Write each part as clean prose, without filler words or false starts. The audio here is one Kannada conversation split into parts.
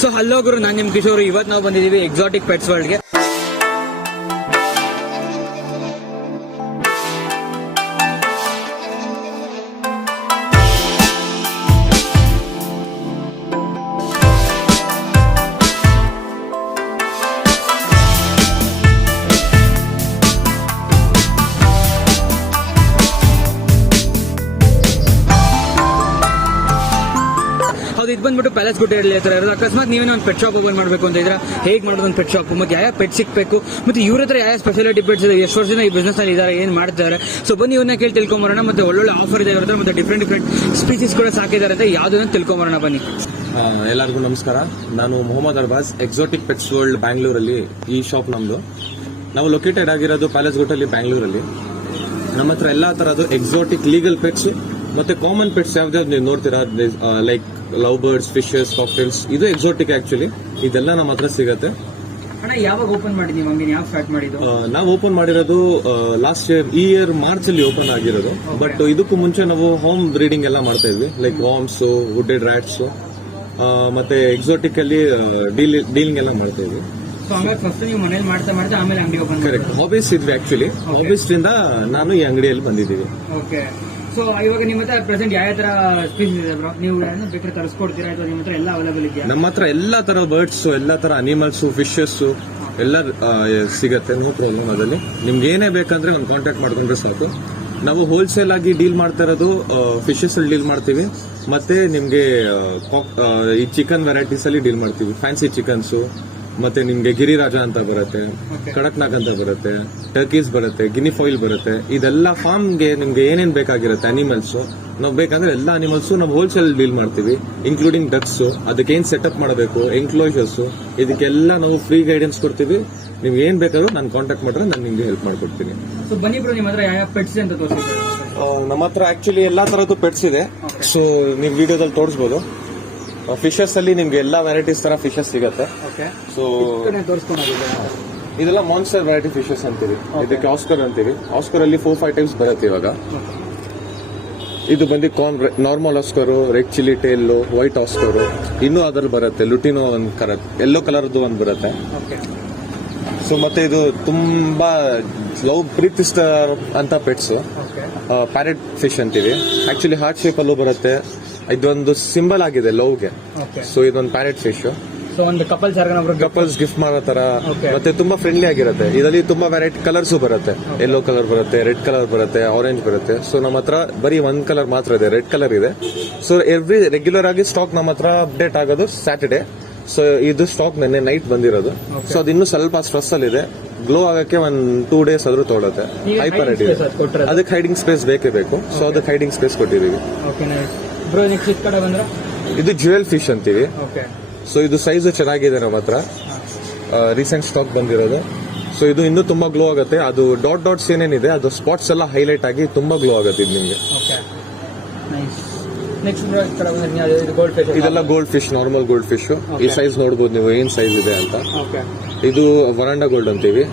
ಸೊ ಹಲೋ ಗುರು, ನಾನು ನಿಮ್ ಕಿಶೋರ್. ಇವತ್ತು ನಾವು ಬಂದಿದ್ದೀವಿ ಎಕ್ಸಾಟಿಕ್ ಪೆಟ್ಸ್ ವರ್ಲ್ಡ್ಗೆ. ಇದು ಬಂದ್ಬಿಟ್ಟು ಪ್ಯಾಲೇಸ್ ಗುಟ್ಟೆಯಲ್ಲಿ ಹತ್ರ ಇರೋದು. ಅಕಸ್ಮಾತ್ ನೀವೇನೋ ಒಂದು ಪೆಟ್ ಶಾಪ್ ಓಪನ್ ಮಾಡಬೇಕು ಅಂತ ಇದ್ರೆ ಹೇಗೆ ಮಾಡೋದು ಒಂದು ಪೆಟ್ ಶಾಪ್, ಮತ್ತೆ ಯಾವ ಪೆಟ್ ಸಿಗಬೇಕು, ಮತ್ತೆ ಇವ್ರ ಹತ್ರ ಯಾವ ಸ್ಪೆಷಾಲಿಟಿ ಪೆಟ್ಸ್ ಇದೆ, ಎಷ್ಟು ವರ್ಷದಿಂದ ಈ ಬಿಸ್ನೆಸ್ ಅಲ್ಲಿ ಇದ್ದಾರೆ, ಏನ್ ಮಾಡ್ತಾರೆ. ಸೊ ಬನ್ನಿ ಇವನ್ನ ಕೇಳಿ ತಿಳ್ಕೊಂಬರೋಣ. ಮತ್ತೆ ಒಳ್ಳೊಳ್ಳೆ ಆಫರ್ ಇದೆ ಇರುತ್ತೆ, ಮತ್ತೆ ಡಿಫ್ರೆಂಟ್ ಸ್ಪೀಸೀಸ್ ಕೂಡ ಸಾಕಿದ್ದಾರೆ ಅಂತ ಯಾವ್ದನ್ನ ತಿಳ್ಕೊಂಬರೋಣ ಬನ್ನಿ. ಎಲ್ಲರಿಗೂ ನಮಸ್ಕಾರ. ನಾನು Mohammed Arbaz, exotic pets world ಬ್ಯಾಂಗ್ಳೂರಲ್ಲಿ ಈ ಶಾಪ್ ನಮ್ದು. ನಾವು ಲೊಕೇಟೆಡ್ ಆಗಿರೋದು ಪ್ಯಾಲೇಸ್ ಗುಟ್ಟಲ್ಲಿ ಬ್ಯಾಂಗ್ಳೂರಲ್ಲಿ. ನಮ್ಮ ಹತ್ರ ಎಲ್ಲಾ ತರದ್ದು ಎಕ್ಸಾಟಿಕ್ ಲೀಗಲ್ ಪೆಟ್ಸ್ ಮತ್ತೆ ಕಾಮನ್ ಪೆಟ್ಸ್ ಯಾವ್ದಾವ್ದು ನೀವು ನೋಡ್ತೀರಾ, like love birds, fishes, cocktails, ಇದು ಎಕ್ಸಾಟಿಕ್ ಆಕ್ಚುಲಿ. ಇದೆಲ್ಲ ನಮ್ಮ ಹತ್ರ ಸಿಗತ್ತೆ. ಯಾವಾಗ ಓಪನ್ ಮಾಡಿದ್ವಿ, ಯಾವ ಸ್ಟಾರ್ಟ್ ಮಾಡಿದ್ದು? ನಾವು ಓಪನ್ ಮಾಡಿರೋದು ಲಾಸ್ಟ್ ಇಯರ್ ಮಾರ್ಚ್ ಅಲ್ಲಿ ಓಪನ್ ಆಗಿರೋದು. ಬಟ್ ಇದಕ್ಕೂ ಮುಂಚೆ ನಾವು ಹೋಮ್ ಬ್ರೀಡಿಂಗ್ ಎಲ್ಲ ಮಾಡ್ತಾ ಇದ್ವಿ, ಲೈಕ್ ವಾರ್ಮ್ಸ್, ವುಡೆಡ್ ರ್ಯಾಟ್ಸ್, ಮತ್ತೆ ಎಕ್ಸಾಟಿಕ್ ಅಲ್ಲಿ ಡೀಲಿಂಗ್ ಎಲ್ಲ ಮಾಡ್ತಾ ಇದ್ವಿ. ಕರೆಕ್ಟ್, ಹಾಬೀಸ್ ಇದ್ವಿ ಆಕ್ಚುಲಿ. ಹಾಬೀಸ್ ಇಂದ ನಾನು ಈ ಅಂಗಡಿಯಲ್ಲಿ ಬಂದಿದ್ದೀವಿ. ಸೊ ಇವಾಗ ನಿಮ್ಮ ಹತ್ರ ಪ್ರೆಸೆಂಟ್ ಯಾವ ತರ ಸ್ಪೀಸೀಸ್ ಇದೆ ಬ್ರೋ? ನೀವು ಬೇಕಾದ್ರೆ ತರಿಸ್ಕೊಡ್ತೀರಾ ಅಥವಾ ನಿಮ್ಮ ಹತ್ರ ಎಲ್ಲ ಅವೈಲೇಬಲ್ ಇದೆಯಾ? ನಮ್ಮ ಹತ್ರ ಎಲ್ಲಾ ತರ ಬರ್ಡ್ಸ್, ಎಲ್ಲಾ ತರ ಅನಿಮಲ್ಸ್, ಫಿಶಸ್ ಎಲ್ಲ ಸಿಗತ್ತೆ. No problem. ಅದಲ್ಲಿ ನಿಮ್ಗೆ ಏನೇ ಬೇಕಂದ್ರೆ ನಮ್ಗೆ ಕಾಂಟ್ಯಾಕ್ಟ್ ಮಾಡ್ಕೊಂಡ್ರೆ ಸಾಕು. ನಾವು ಹೋಲ್ಸೇಲ್ ಆಗಿ ಡೀಲ್ ಮಾಡ್ತಾ ಇರೋದು ಫಿಶಸ್ ಅಲ್ಲಿ ಡೀಲ್ ಮಾಡ್ತೀವಿ, ಮತ್ತೆ ನಿಮ್ಗೆ ಈ ಚಿಕನ್ ವೆರೈಟೀಸ್ ಅಲ್ಲಿ ಡೀಲ್ ಮಾಡ್ತೀವಿ. ಫ್ಯಾನ್ಸಿ ಚಿಕನ್ಸ್, ಮತ್ತೆ ನಿಮ್ಗೆ ಗಿರಿರಾಜ ಅಂತ ಬರುತ್ತೆ, ಕಡಕ್ನಾಗ್ ಅಂತ ಬರುತ್ತೆ, ಟರ್ಕೀಸ್ ಬರುತ್ತೆ, ಗಿನಿಫಾಯಿಲ್ ಬರುತ್ತೆ. ಇದೆಲ್ಲ ಫಾರ್ಮ್ಗೆ ನಿಮ್ಗೆ ಏನೇನ್ ಬೇಕಾಗಿರುತ್ತೆ ಅನಿಮಲ್ಸ್, ನಾವು ಬೇಕಂದ್ರೆ ಎಲ್ಲ ಅನಿಮಲ್ಸ್ ನಾವು ಹೋಲ್ಸೇಲ್ ಡೀಲ್ ಮಾಡ್ತೀವಿ, ಇನ್ಕ್ಲೂಡಿಂಗ್ ಡಕ್ಸ್. ಅದಕ್ಕೆ ಏನ್ ಸೆಟಪ್ ಮಾಡಬೇಕು, ಎನ್ಕ್ಲೋಜರ್ಸ್, ಇದಕ್ಕೆಲ್ಲ ನಾವು ಫ್ರೀ ಗೈಡೆನ್ಸ್ ಕೊಡ್ತೀವಿ. ನಿಮ್ಗೆ ಏನ್ ಬೇಕಾದ್ರೂ ನಾನು ಕಾಂಟ್ಯಾಕ್ಟ್ ಮಾಡಿದ್ರೆ ನಾನು ನಿಮ್ಗೆ ಹೆಲ್ಪ್ ಮಾಡ್ಕೊಡ್ತೀನಿ. ಬನ್ನಿ ಬ್ರೋ, ನಿಮ್ಮ ಹತ್ರ ಯಾವ ಪೆಟ್ಸ್ ಅಂತ ತೋರಿಸ್ತೀವಿ? ನಮ್ಮ ಹತ್ರ ಆಕ್ಚುಲಿ ಎಲ್ಲಾ ತರದ್ದು ಪೆಟ್ಸ್ ಇದೆ. ಸೊ ನೀವು ವಿಡಿಯೋದಲ್ಲಿ ತೋರಿಸಬಹುದು. ಫಿಶಸ್ ಅಲ್ಲಿ ನಿಮ್ಗೆ ಎಲ್ಲಾ ವೆರೈಟೀಸ್ ತರ ಫಿಶಸ್ ಸಿಗತ್ತೆ. ಸೊ ಇದೆಲ್ಲ ಮಾನ್ಸ್ಟರ್ ವೆರೈಟಿ ಫಿಶಸ್ ಅಂತೀವಿ. ಇದಕ್ಕೆ ಆಸ್ಕರ್ ಅಂತೀವಿ. ಆಸ್ಕರ್ ಅಲ್ಲಿ 4-5 ಟೈಪ್ಸ್ ಬರುತ್ತೆ ಇವಾಗ. ಇದು ಬಂದು normal oscar, red chilli tail, white oscar, ಇನ್ನೂ ಅದ್ರಲ್ಲಿ ಬರುತ್ತೆ ಲುಟಿನೋ ಒಂದು ಕಲರ್, ಯೆಲ್ಲೋ ಕಲರ್ದು ಒಂದು ಬರುತ್ತೆ. ಸೊ ಮತ್ತೆ ಇದು ತುಂಬಾ ಪ್ರೀತಿಸ್ತ ಅಂತ ಪೆಟ್ಸ್, ಪ್ಯಾರೆಟ್ ಫಿಶ್ ಅಂತೀವಿ. ಆಕ್ಚುಲಿ ಹಾರ್ಟ್ ಶೇಪ್ ಅಲ್ಲೂ ಬರುತ್ತೆ. ಇದೊಂದು ಸಿಂಬಲ್ ಆಗಿದೆ ಲವ್ಗೆ. ಸೊ ಇದೊಂದು ಪ್ಯಾರೆಟ್ ಫಿಶ್. ಕಪಲ್ಸ್ ಗಿಫ್ಟ್ ಮಾಡೋ ತರ, ಮತ್ತೆ ತುಂಬಾ ಫ್ರೆಂಡ್ಲಿ ಆಗಿರುತ್ತೆ. ಇದರಲ್ಲಿ ತುಂಬಾ ವೆರೈಟಿ ಕಲರ್ಸ್ ಬರುತ್ತೆ. ಯೆಲ್ಲೋ ಕಲರ್ ಬರುತ್ತೆ, ರೆಡ್ ಕಲರ್ ಬರುತ್ತೆ, ಆರೆಂಜ್ ಬರುತ್ತೆ. ಸೊ ನಮ್ಮ ಹತ್ರ ಬರೀ ಒಂದ್ ಕಲರ್ ಮಾತ್ರ ಇದೆ, ರೆಡ್ ಕಲರ್ ಇದೆ. ಸೊ ರೆಗ್ಯುಲರ್ ಆಗಿ ಸ್ಟಾಕ್ ನಮ್ಮ ಹತ್ರ ಅಪ್ಡೇಟ್ ಆಗೋದು ಸ್ಯಾಟರ್ಡೆ. ಸೊ ಇದು ಸ್ಟಾಕ್ ನೆನ್ನೆ ನೈಟ್ ಬಂದಿರೋದು. ಸೊ ಅದು ಇನ್ನೂ ಸ್ವಲ್ಪ ಸ್ಟ್ರೆಸ್ ಅಲ್ಲಿ ಇದೆ. ಗ್ಲೋ ಆಗಕ್ಕೆ 1-2 ಡೇಸ್ ಆದ್ರೂ ತೊಗೊಳುತ್ತೆ. Hyper ready. ಅದಕ್ಕೆ ಹೈಡಿಂಗ್ ಸ್ಪೇಸ್ ಬೇಕೇ ಬೇಕು. ಸೊ ಅದಕ್ಕೆ ಹೈಡಿಂಗ್ ಸ್ಪೇಸ್ ಕೊಟ್ಟಿದೀವಿ. ಇದು ಜ್ಯುವೆಲ್ ಫಿಶ್ ಅಂತೀವಿ. ಸೊ ಇದು ಸೈಜ್ ಚೆನ್ನಾಗಿದೆ ನಮ್ಮ ಹತ್ರ, ರೀಸೆಂಟ್ ಸ್ಟಾಕ್ ಬಂದಿರೋದು. ಸೊ ಇದು ಇನ್ನೂ ತುಂಬಾ ಗ್ಲೋ ಆಗುತ್ತೆ. ಅದು ಡಾಟ್ಸ್ ಏನೇನಿದೆ ಅದು ಸ್ಪಾಟ್ಸ್ ಎಲ್ಲ ಹೈಲೈಟ್ ಆಗಿ ತುಂಬಾ ಗ್ಲೋ ಆಗುತ್ತೆ ಇದು ನಿಮ್ಗೆ. ಇದೆಲ್ಲ gold fish, normal gold fish. ಈ ಸೈಜ್ ನೋಡಬಹುದು ನೀವು ಏನ್ ಸೈಜ್ ಇದೆ ಅಂತ. ಇದು ವರಾಂಡಾ ಗೋಲ್ಡ್ ಅಂತೀವಿ.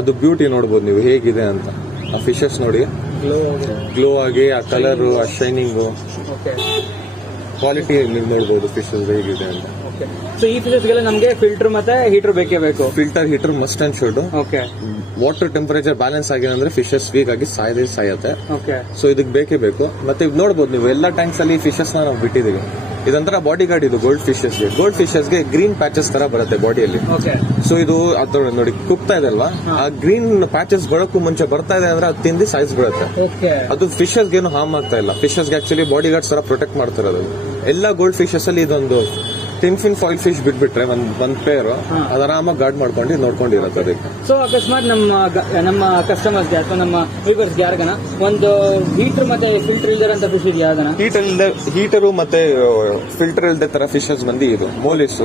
ಅದು ಬ್ಯೂಟಿ ನೋಡಬಹುದು ನೀವು ಹೇಗಿದೆ ಅಂತ. ಆ ಫಿಶಸ್ ನೋಡಿ, ಗ್ಲೋ ಆಗಿ ಆ ಕಲರ್, ಆ ಶೈನಿಂಗು, ಕ್ವಾಲಿಟಿ ನೀವು ನೋಡಬಹುದು ಫಿಶಸ್ ಹೇಗಿದೆ ಅಂತ. ಸೊ ಈ ಫಿಶಸ್ಗೆಲ್ಲ ನಮಗೆ ಫಿಲ್ಟರ್ ಮತ್ತೆ ಹೀಟರ್ ಬೇಕೇ ಬೇಕು. Filter, heater must and should. Water temperature balance ಆಗಿದೆ ಅಂದ್ರೆ ಫಿಶಸ್ ವೀಕ್ ಆಗಿ ಸಾಯುತ್ತೆ. ಸೊ ಇದಕ್ಕೆ ಬೇಕೇ ಬೇಕು. ಮತ್ತೆ ಇದು ನೋಡಬಹುದು ನೀವು ಎಲ್ಲ ಟ್ಯಾಂಕ್ಸ್ ಅಲ್ಲಿ ಫಿಶಸ್ ನಾವು ಬಿಟ್ಟಿದೀವಿ. ಇದೊಂಥರ ಬಾಡಿ ಗಾರ್ಡ್ ಇದು ಗೋಲ್ಡ್ ಫಿಶಸ್ಗೆ. ಗೋಲ್ಡ್ ಫಿಶಸ್ಗೆ ಗ್ರೀನ್ ಪ್ಯಾಚಸ್ ತರ ಬರುತ್ತೆ ಬಾಡಿಯಲ್ಲಿ. ಸೊ ಇದು ಅದ್ರ ನೋಡಿ ಕುಗ್ತಾ ಇದೆ ಅಲ್ವಾ, ಆ ಗ್ರೀನ್ ಪ್ಯಾಚಸ್ ಬರೋಕ್ಕೂ ಮುಂಚೆ ಬರ್ತಾ ಇದೆ ಅಂದ್ರೆ ಅದು ತಿಂದು ಸೈಜ್ ಬರುತ್ತೆ. ಅದು ಫಿಶಸ್ಗೆ ಏನು ಹಾರ್ಮ್ ಆಗ್ತಾ ಇಲ್ಲ. ಫಿಶಸ್ಗೆ ಆಕ್ಚುಲಿ ಬಾಡಿ ಗಾರ್ಡ್ಸ್ ತರ ಪ್ರೊಟೆಕ್ಟ್ ಮಾಡ್ತಿರೋದು. ಎಲ್ಲ ಗೋಲ್ಡ್ ಫಿಶಸ್ ಅಲ್ಲಿ ಇದೊಂದು ಟಿನ್ಫಿನ್ ಫಾಯಿಲ್ ಫಿಶ್ ಬಿಟ್ಬಿಟ್ರೆ ಒಂದ್ ಪೇರ್ ಅದು ಆರಾಮಾಗಿ ಗಾರ್ಡ್ ಮಾಡ್ಕೊಂಡು ನೋಡ್ಕೊಂಡಿರುತ್ತೆ ಅದಕ್ಕೆ. ಸೊ ಅಕಸ್ಮಾತ್ ನಮ್ಮ ಕಸ್ಟಮರ್ಸ್ಗೆ ಅಥವಾ ನಮ್ಮ ವ್ಯೂವರ್ಸ್ಗೆ ಯಾರಿಗನ ಒಂದು ಹೀಟರ್ ಮತ್ತೆ ಫಿಲ್ಟರ್ ಇಲ್ದಿರಂತ ಫಿಶ್ ಇದೆಯಾ? ಹೀಟರು ಮತ್ತೆ ಫಿಲ್ಟರ್ ಇಲ್ದೆ ತರ ಫಿಶಸ್ ಬಂದು ಇದು ಮೋಲಿಸ್.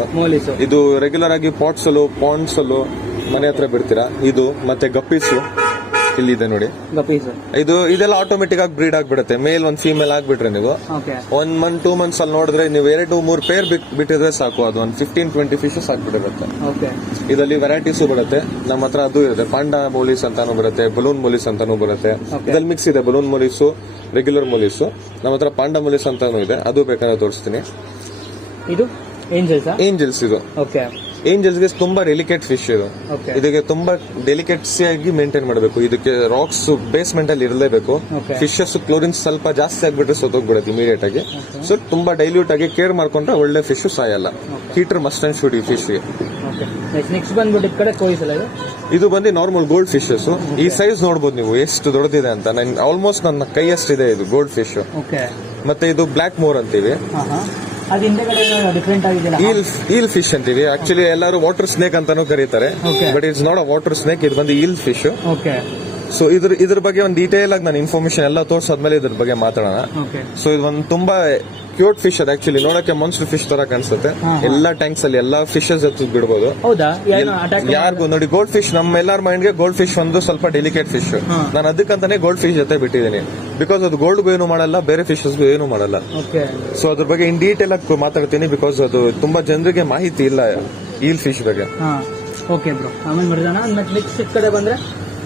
ಇದು ರೆಗ್ಯುಲರ್ ಆಗಿ ಪಾಟ್ಸ್ ಅಲ್ಲೂ, ಪಾಂಡ್ಸ್ ಅಲ್ಲೂ ಮನೆ ಹತ್ರ ಬಿಡ್ತೀರಾ. ಇದು ಮತ್ತೆ ಗಪ್ಪೀಸು ಇಲ್ಲಿದೆ ನೋಡಿ. ಇದೆಲ್ಲ ಆಟೋಮೆಟಿಕ್ ಆಗಿ ಬ್ರೀಡ್ ಆಗ್ಬಿಡುತ್ತೆ. ಮೇಲ್ ಒಂದ್ ಫೀಮೇಲ್ ಆಗ್ಬಿಟ್ರೆ ನೀವು 1 month 2 months ಅಲ್ಲಿ ನೋಡಿದ್ರೆ ನೀವು 2-3 ಪೇರ್ ಬಿಟ್ಟಿದ್ರೆ ಸಾಕು. ಅದು ಒಂದು 15-20 ಫಿಶಸ್ ಆಗ್ಬಿಟ್ಟಿರುತ್ತೆ. ಇದರಲ್ಲಿ ವೆರೈಟೀಸ್ ಬರುತ್ತೆ. ನಮ್ಮ ಹತ್ರ ಅದು ಇರುತ್ತೆ. ಪಾಂಡಾ ಮೋಲಿಸ್ ಅಂತಾನು ಬರುತ್ತೆ, ಬಲೂನ್ ಮೋಲಿಸ್ ಅಂತಾನು ಬರುತ್ತೆ. ಇದ್ರಲ್ಲಿ ಮಿಕ್ಸ್ ಇದೆ, ಬಲೂನ್ ಮೋಲಿಸು, ರೆಗ್ಯುಲರ್ ಮೋಲಿಸು. ನಮ್ಮ ಹತ್ರ ಪಾಂಡಾ ಮೋಲಿಸ್ ಅಂತಾನು ಇದೆ, ಅದು ಬೇಕಾದ್ರೆ ತೋರಿಸ್ತೀನಿ. ಏಂಜಲ್ಸ್ ಇದು ಓಕೆ ಏಂಜಲ್ಸ್ಗೆ ತುಂಬಾ ಡೆಲಿಕೇಟ್ ಫಿಶ್ ಇದು. Okay. ಇದಕ್ಕೆ ತುಂಬಾ ಡೆಲಿಕೇಟ್ಸಿ ಆಗಿ ಮೇಂಟೈನ್ ಮಾಡಬೇಕು. ಇದಕ್ಕೆ ರಾಕ್ಸ್ ಬೇಸ್ಮೆಂಟ್ ಅಲ್ಲಿ ಇರಲೇಬೇಕು. Okay. ಫಿಶಸ್ ಕ್ಲೋರಿನ್ ಸ್ವಲ್ಪ ಜಾಸ್ತಿ ಆಗ್ಬಿಟ್ರೆ ಸೋತೋಗ್ಬಿಡುತ್ತೆ ಇಮಿಡಿಯೇಟ್ ಆಗಿ. ಸೊ ತುಂಬಾ ಡೈಲ್ಯೂಟ್ ಆಗಿ ಕೇರ್ ಮಾಡ್ಕೊಂಡ್ರೆ ಒಳ್ಳೆ ಫಿಶ್ ಸಾಯಲ್ಲ. ಹೀಟರ್ ಮಸ್ಟ್ ಅಂಡ್ ಶುಡ್ ಈ ಫಿಶ್ ಗೆ. ನೆಕ್ಸ್ಟ್ ಬಂದ್ಬಿಟ್ಟು ಈ ಕಡೆ ಕೋಯಿಸಲ್ಲ ಇದು ಇದು ಬಂದು ನಾರ್ಮಲ್ ಗೋಲ್ಡ್ ಫಿಶಸ್. ಈ ಸೈಜ್ ನೋಡಬಹುದು ನೀವು ಎಷ್ಟು ದೊಡ್ಡದಿದೆ ಅಂತ. ಆಲ್ಮೋಸ್ಟ್ ನನ್ನ ಕೈಯಷ್ಟಿದೆ ಇದು ಗೋಲ್ಡ್ ಫಿಶ್. ಓಕೆ ಮತ್ತೆ ಇದು ಬ್ಲಾಕ್ ಮೋರ್ ಅಂತೀವಿ. ಅದು ಹಿಂದೆಗಡೆ ಡಿಫ್ರೆಂಟ್ ಆಗಿದೆಯಲ್ಲ ಈಲ್ ಫಿಶ್ ಅಂತೀವಿ. ಆಕ್ಚುಲಿ ಎಲ್ಲರೂ ವಾಟರ್ ಸ್ನೇಕ್ ಅಂತಾನೂ ಕರೀತಾರೆ. Okay. But it's not a water snake. ಇದು ಬಂದು ಈಲ್ ಫಿಶ್. ಓಕೆ ಸೊ ಇದ್ರ ಬಗ್ಗೆ ಒಂದು ಡೀಟೇಲ್ ಆಗಿ ನಾನು ಇನ್ಫಾರ್ಮೇಶನ್ ಎಲ್ಲ ತೋರ್ಸಾದ್ಮೇಲೆ ಇದ್ರ ಬಗ್ಗೆ ಮಾತಾಡೋಣ. ಓಕೆ ಸೊ ಇದು ಒಂದು ತುಂಬಾ ಕ್ಯೂಟ್ ಫಿಶ್ ಅದು. ಆಕ್ಚುಲಿ ನೋಡಕ್ಕೆ ಮಾನ್ಸ್ಟರ್ ಫಿಶ್ ತರ ಕಾಣಿಸುತ್ತೆ. ಎಲ್ಲಾ ಟ್ಯಾಂಕ್ಸ್ ಅಲ್ಲಿ ಎಲ್ಲಾ ಫಿಶಸ್ ಎತ್ತು ಬಿಡಬಹುದು. ಹೌದಾ ಅಟ್ಯಾಕ್ ಯಾರಿಗೂ ನೋಡಿ ಗೋಲ್ಡ್ ಫಿಶ್ ನಮ್ಮ ಎಲ್ಲಾರ ಮೈಂಡ್ಗೆ ಗೋಲ್ಡ್ ಫಿಶ್ ಒಂದು ಸ್ವಲ್ಪ ಡೆಲಿಕೇಟ್ ಫಿಶ್. ನಾನು ಅದಕ್ಕಂತಾನೆ ಗೋಲ್ಡ್ ಫಿಶ್ ಜೊತೆ ಬಿಟ್ಟಿದ್ದೀನಿ. ಬಿಕಾಸ್ ಅದು ಗೋಲ್ಡ್ಗೂ ಏನು ಮಾಡಲ್ಲ, ಬೇರೆ ಫಿಶಸ್ಗೂ ಏನು ಮಾಡಲ್ಲ. ಓಕೆ ಸೊ ಅದ್ರ ಬಗ್ಗೆ ಇನ್ ಡೀಟೇಲ್ ಆಗಿ ಮಾತಾಡ್ತೀನಿ. ಬಿಕಾಸ್ ಅದು ತುಂಬಾ ಜನರಿಗೆ ಮಾಹಿತಿ ಇಲ್ಲ ಈಲ್ ಫಿಶ್ ಬಗ್ಗೆ. ಓಕೆ ಬ್ರೋ ಆಮೇಲೆ ಮಾಡಿದಾನ ನೆಕ್ಸ್ಟ್ ಕಡೆ ಬಂದ್ರೆ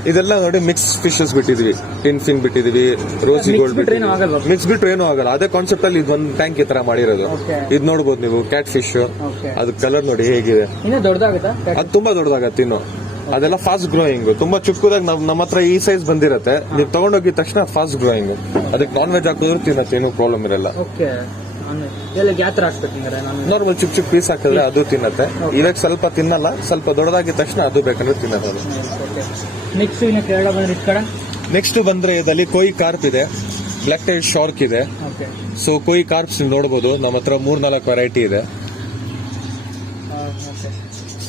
ಇದೆಲ್ಲ ನೋಡಿ ಮಿಕ್ಸ್ ಫಿಶಸ್ ಬಿಟ್ಟಿದ್ವಿ. ಟಿನ್ ಫಿನ್ ಬಿಟ್ಟಿದ್ವಿ, ರೋಸಿ ಗೋಲ್ಡ್ ಬಿಟ್ರೇನು ಆಗಲ್ವಾ? ಮಿಕ್ಸ್ ಬಿಟ್ರೆ ಏನೂ ಆಗಲ್ಲ. ಅದೇ ಕಾನ್ಸೆಪ್ಟ್ ಅಲ್ಲಿ ಇದು ಒಂದು ಟ್ಯಾಂಕ್ ಈ ತರ ಮಾಡಿರೋದು. Okay. ಇದು ನೋಡಬಹುದು ನೀವು ಕ್ಯಾಟ್ ಫಿಶ್. ಓಕೆ ಅದ್ ಕಲರ್ ನೋಡಿ ಹೇಗಿದೆ. ಇನ್ನೂ ದೊಡ್ಡದಾಗುತ್ತಾ ಅದು ತುಂಬಾ ದೊಡ್ಡದಾಗತ್ತೆ ಇನ್ನು. ಅದೆಲ್ಲ ಫಾಸ್ಟ್ ಗ್ರೋಯಿಂಗ್. ತುಂಬಾ ಚಿಕ್ಕದಾಗ ನಮ್ಮ ಹತ್ರ ಈ ಸೈಜ್ ಬಂದಿರತ್ತೆ. ನೀವು ತಗೊಂಡೋಗಿದ ತಕ್ಷಣ ಫಾಸ್ಟ್ ಗ್ರೋಯಿಂಗ್. ಅದಕ್ಕೆ ನಾನ್ ವೆಜ್ ಹಾಕಿದ್ರು ತಿನ್ನತ್ತೆ, ಏನು ಪ್ರಾಬ್ಲಮ್ ಇರಲ್ಲ. ಓಕೆ ಎಲ್ಲ ಗ್ಯಾತ್ರ ಹಾಕ್ಬೇಕಂದ್ರೆ ನಾರ್ಮಲ್ ಚಿಕ್ಕ ಪೀಸ್ ಹಾಕಿದ್ರೆ ಅದು ತಿನ್ನತ್ತೆ. ಇವಾಗ ಸ್ವಲ್ಪ ತಿನ್ನಲ್ಲ, ಸ್ವಲ್ಪ ದೊಡ್ಡದಾಗಿದ ತಕ್ಷಣ ಅದು ಬೇಕಂದ್ರೆ ತಿನ್ನತ್ತೆ ಅದು. ನೆಕ್ಸ್ಟ್ ಇನ್ನು ಕೇರಳ ಬಂದ್ರೆ ಈ ಕಡೆ ನೆಕ್ಸ್ಟ್ ಬಂದ್ರೆ ಇದರಲ್ಲಿ ಕೊಯ್ ಕಾರ್ಪ್ ಇದೆ, ಬ್ಲಾಕ್ ಟೈಡ್ ಶಾರ್ಕ್ ಇದೆ. ಓಕೆ ಸೊ ಕೊಯ್ ಕಾರ್ಪ್ಸ್ ನೀವು ನೋಡಬಹುದು. ನಮ್ಮ ಹತ್ರ 3-4 ವೆರೈಟಿ ಇದೆ.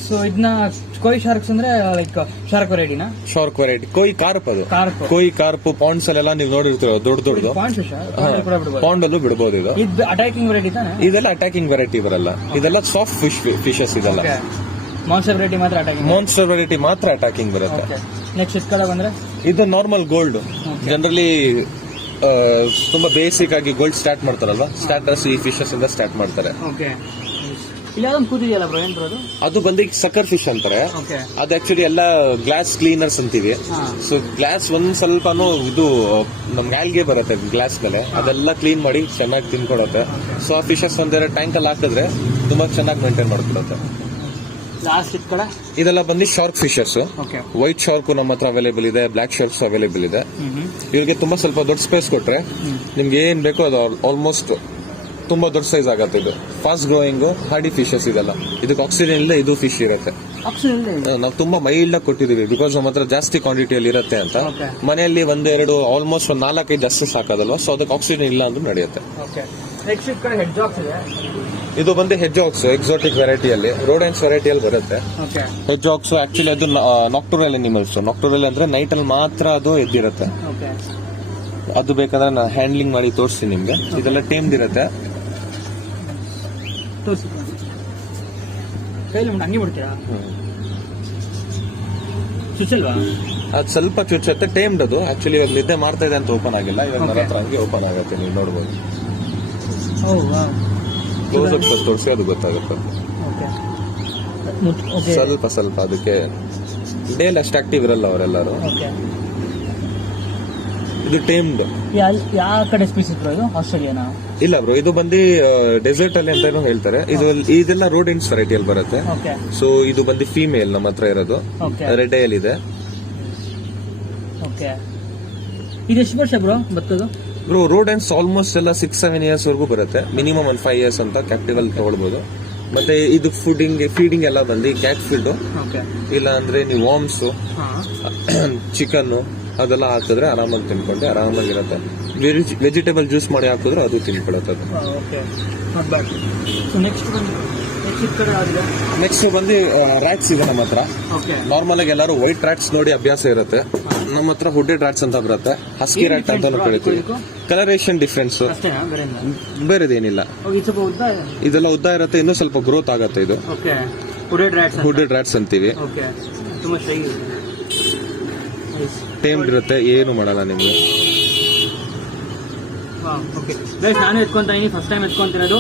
ಸೊ ಇದನ್ನ ಕೊಯ್ ಶಾರ್ಕ್ಸ್ ಅಂದ್ರೆ ಲೈಕ್ ಶಾರ್ಕ್ ವೆರೈಟಿನಾ? ಶಾರ್ಕ್ ವೆರೈಟಿ ಕೊಯ್ ಕಾರ್ಪ್ ಅದು. ಕಾರ್ಪ್ ಕೊಯ್ ಕಾರ್ಪ್ ಪಾಂಡ್ಸ್ ಅಲ್ಲೆಲ್ಲ ನೀವು ನೋಡಿರ್ತೀರ ದೊಡ್ಡದು. ಪಾಂಡ್ ಫಿಶ್ ಕೂಡ ಬಿಡ್ಬೋದು. ಪಾಂಡ್ ಅಲ್ಲೂ ಬಿಡಬಹುದು. ಇದು ಅಟ್ಯಾಕಿಂಗ್ ವೆರೈಟಿ ತಾನೆ? ಇದೆಲ್ಲ ಅಟ್ಯಾಕಿಂಗ್ ವೆರೈಟಿ ಬರಲ್ಲ. ಇದೆಲ್ಲ ಸಾಫ್ಟ್ ಫಿಶಸ್ ಇದೆಲ್ಲ. ಮಾನ್ಸ್ಟರ್ ವೆರೈಟಿ ಮಾತ್ರ ಅಟ್ಯಾಕಿಂಗ್. ಮಾನ್ಸ್ಟರ್ ವೆರೈಟಿ ಮಾತ್ರ ಅಟ್ಯಾಕಿಂಗ್ ಬರುತ್ತೆ. ನೆಕ್ಸ್ಟ್ ಇದ್ ಕಡೆ ಬಂದ್ರೆ ಇದು ನಾರ್ಮಲ್ ಗೋಲ್ಡ್. ಜನರಲಿ ತುಂಬಾ ಬೇಸಿಕ್ ಆಗಿ ಗೋಲ್ಡ್ ಸ್ಟಾರ್ಟ್ ಮಾಡ್ತಾರಲ್ವಾ, ಸ್ಟಾರ್ಟರ್ಸ್ ಈ ಫಿಶಸ್ ಇಂದ ಸ್ಟಾರ್ಟ್ ಮಾಡ್ತಾರೆ. ಓಕೆ ಇಲ್ಲ ಅದೊಂದು ಕೂತಿದೆಯಲ್ಲ ಬ್ರೋ, ಏನ್ ಬರೋದು? ಅದು ಬಂದು ಸಕ್ಕರ್ ಫಿಶ್ ಅಂತಾರೆ. ಓಕೆ ಅದು ಆಕ್ಚುಲಿ ಎಲ್ಲ ಗ್ಲಾಸ್ ಕ್ಲೀನರ್ಸ್ ಅಂತೀವಿ. ಸೊ ಗ್ಲಾಸ್ ಒಂದ್ ಸ್ವಲ್ಪನೂ ಇದು ನಮ್ಗೆ ಆಲ್ಗೆ ಬರುತ್ತೆ ಗ್ಲಾಸ್ ಮೇಲೆ, ಅದೆಲ್ಲ ಕ್ಲೀನ್ ಮಾಡಿ ಚೆನ್ನಾಗಿ ತಿನ್ಕೊಡುತ್ತೆ. ಸೊ ಆ ಫಿಶಸ್ ಒಂದೆರ ಟ್ಯಾಂಕ್ ಅಲ್ಲಿ ಹಾಕಿದ್ರೆ ತುಂಬಾ ಚೆನ್ನಾಗಿ ಮೇಂಟೈನ್ ಮಾಡ್ಕೊಡುತ್ತೆ. ಲಾಸ್ಟ್ ಇದ್ ಕಡೆ ಇದೆಲ್ಲ ಬಂದು shark fishes. Okay white shark ನಮ್ಮ ಹತ್ರ ಅವೈಲೇಬಲ್ ಇದೆ, ಬ್ಲಾಕ್ ಶಾರ್ಕ್ಸ್ ಅವೈಲೇಬಲ್ ಇದೆ. ಇವ್ರಿಗೆ ತುಂಬಾ ಸ್ವಲ್ಪ ದೊಡ್ಡ ಸ್ಪೇಸ್ ಕೊಟ್ರೆ ನಿಮ್ಗೆ ಏನ್ ಬೇಕೋ ಅದು ಆಲ್ಮೋಸ್ಟ್ ತುಂಬಾ ದೊಡ್ಡ ಸೈಜ್ ಆಗತ್ತೆ. ಇದು ಫಾಸ್ಟ್ ಗ್ರೋಯಿಂಗ್ ಹಾರ್ಡಿ ಫಿಶಸ್ ಇದೆಲ್ಲ. ಇದಕ್ಕೆ ಆಕ್ಸಿಜನ್ ಇಲ್ಲ, ಇದು ಫಿಶ್ ಇರುತ್ತೆ. ನಾವು ತುಂಬಾ ಮೈಲ್ಡ್ ಆಗಿ ಕೊಟ್ಟಿದೀವಿ ಬಿಕಾಸ್ ನಮ್ಮ ಹತ್ರ ಜಾಸ್ತಿ ಕ್ವಾಂಟಿಟಿಯಲ್ಲಿ ಇರುತ್ತೆ ಅಂತ. ಮನೆಯಲ್ಲಿ ಒಂದೆರಡು ಆಲ್ಮೋಸ್ಟ್ 4-5 ಅಷ್ಟು ಸಾಕದಲ್ವಾ. ಸೊ ಅದಕ್ಕೆ ಆಕ್ಸಿಜನ್ ಇಲ್ಲ ಅಂದ್ರೂ ನಡೆಯುತ್ತೆ. ಇದು ಬಂದು ಹೆಜ್ಜಾಕ್ಸ್ ಎಕ್ಸಾಟಿಕ್ ವೆರೈಟಿಯಲ್ಲಿ, ರೋಡೆನ್ಸ್ ವೆರೈಟಿಯಲ್ಲಿ ಬರುತ್ತೆ. ಹೆಜ್ಜಾಕ್ಸ್ ಆಕ್ಚುಲಿ ಅದು ನಾಕ್ಟೋರಲ್ ಅನಿಮಲ್ಸ್. ನಾಕ್ಟೋರಲ್ ಅಂದ್ರೆ ನೈಟ್ ಅಲ್ಲಿ ಮಾತ್ರ ಅದು ಎದ್ದಿರುತ್ತೆ. ಅದು ಬೇಕಾದ್ರೆ ನಾನು ಹ್ಯಾಂಡ್ಲಿಂಗ್ ಮಾಡಿ ತೋರಿಸ್ತೀನಿ ನಿಮ್ಗೆ. ಇದೆಲ್ಲ ಟೇಮ್ಡ್ ಇರುತ್ತೆ. ಅದು ಸ್ವಲ್ಪ ಚುಚ್ಚುತ್ತೆ. ಟೇಮ್ಡ್ ಅದು ಆಕ್ಚುಲಿ ಇವಾಗ ನಿದ್ದೆ ಮಾಡ್ತಾ ಇದೆ ಅಂತ ಓಪನ್ ಆಗಿಲ್ಲ. ಇವಾಗ ನನ್ನ ಹತ್ರ ಹಂಗೆ ಓಪನ್ ಆಗುತ್ತೆ, ನೀವು ನೋಡ್ಬೋದು. ಕ್ಲೋಸ್ ಅಪ್ ತೋರಿಸಿ ಅದು ಗೊತ್ತಾಗುತ್ತೆ. ಸ್ವಲ್ಪ ಅದಕ್ಕೆ ಡೇಲ್ ಅಷ್ಟು ಆಕ್ಟಿವ್ ಇರಲ್ಲ ಅವರೆಲ್ಲರೂ. ಇದು ಟೇಮ್ಡ್. ಯಾವ ಕಡೆ ಸ್ಪೀಸಿಸ್ ಬ್ರೋ ಇದು? ಆಸ್ಟ್ರೇಲಿಯಾನಾ? ಇಲ್ಲ ಬ್ರೋ, ಇದು ಬಂದು ಡೆಸರ್ಟ್ ಅಲ್ಲಿ ಅಂತಾನು ಹೇಳ್ತಾರೆ. ಇದೆಲ್ಲ ರೋಡೆಂಟ್ಸ್ ವೆರೈಟಿಯಲ್ಲಿ ಬರುತ್ತೆ. ಸೊ ಇದು ಬಂದು ಫೀಮೇಲ್ ನಮ್ಮ ಹತ್ರ ಇರೋದು. ರೆಡ್ ಐಲ್ ಇದೆ. ಇದು ಎಷ್ಟು ವರ್ಷ ಬ್ರೋ ಬರ್ತದು? ಬ್ರೋ ರೋಡೆಂಟ್ಸ್ ಆಲ್ಮೋಸ್ಟ್ ಎಲ್ಲ 6-7 ಇಯರ್ಸ್ ವರೆಗೂ ಬರುತ್ತೆ. ಮಿನಿಮಮ್ 5 ಇಯರ್ಸ್ ಅಂತ ಕ್ಯಾಪ್ಟಿವ್ ಅಲ್ಲಿ ತಗೊಳ್ಬಹುದು. ಮತ್ತೆ ಇದು ಫೀಡಿಂಗ್ ಎಲ್ಲ ಬಂದು ಕ್ಯಾಟ್ ಫೀಡ್, ಇಲ್ಲ ಅಂದ್ರೆ ನೀವು ವಾರ್ಮ್ಸ್, ಚಿಕನ್ ಅದೆಲ್ಲ ಹಾಕಿದ್ರೆ ಆರಾಮಾಗಿ ತಿನ್ಕೊಂಡು ಆರಾಮಾಗಿರುತ್ತೆ. ವೆಜಿಟೇಬಲ್ ಜ್ಯೂಸ್ ಮಾಡಿ ಹಾಕಿದ್ರೆ ಅದು ತಿನ್ಕೊಳತ್ತೆ. ನೆಕ್ಸ್ಟ್ ಬಂದು ರ್ಯಾಟ್ಸ್ ಇದೆ ನಮ್ಮ ಹತ್ರ. ನಾರ್ಮಲ್ ಆಗಿ ಎಲ್ಲರೂ ವೈಟ್ ರ್ಯಾಟ್ಸ್ ನೋಡಿ ಅಭ್ಯಾಸ ಇರುತ್ತೆ. ನಮ್ಮ ಹತ್ರ ಹುಡ್ಡೆಡ್ ರ್ಯಾಟ್ಸ್ ಅಂತ ಬರುತ್ತೆ. ಹಸ್ಕಿ ರ್ಯಾಟ್ ಅಂತ ಕರಿತೀವಿ. ಕಲರೇಷನ್ ಡಿಫ್ರೆನ್ಸ್, ಬೇರೆದೇನಿಲ್ಲ. ಇದೆಲ್ಲ ಉದ್ದ ಇರುತ್ತೆ, ಇನ್ನೂ ಸ್ವಲ್ಪ ಗ್ರೋತ್ ಆಗತ್ತೆ. ಇದು ಹುಡ್ಡೆಡ್ ರ್ಯಾಟ್ಸ್ ಅಂತೀವಿ. ಟೇಮ್ಡ್ ಇರುತ್ತೆ, ಏನು ಮಾಡಲ್ಲ ನಿಮ್ಗೆ. ನಾನು ಎತ್ಕೊಂತೀನಿ, ಫಸ್ಟ್ ಟೈಮ್ ಎತ್ಕೊಂತಿರೋದು.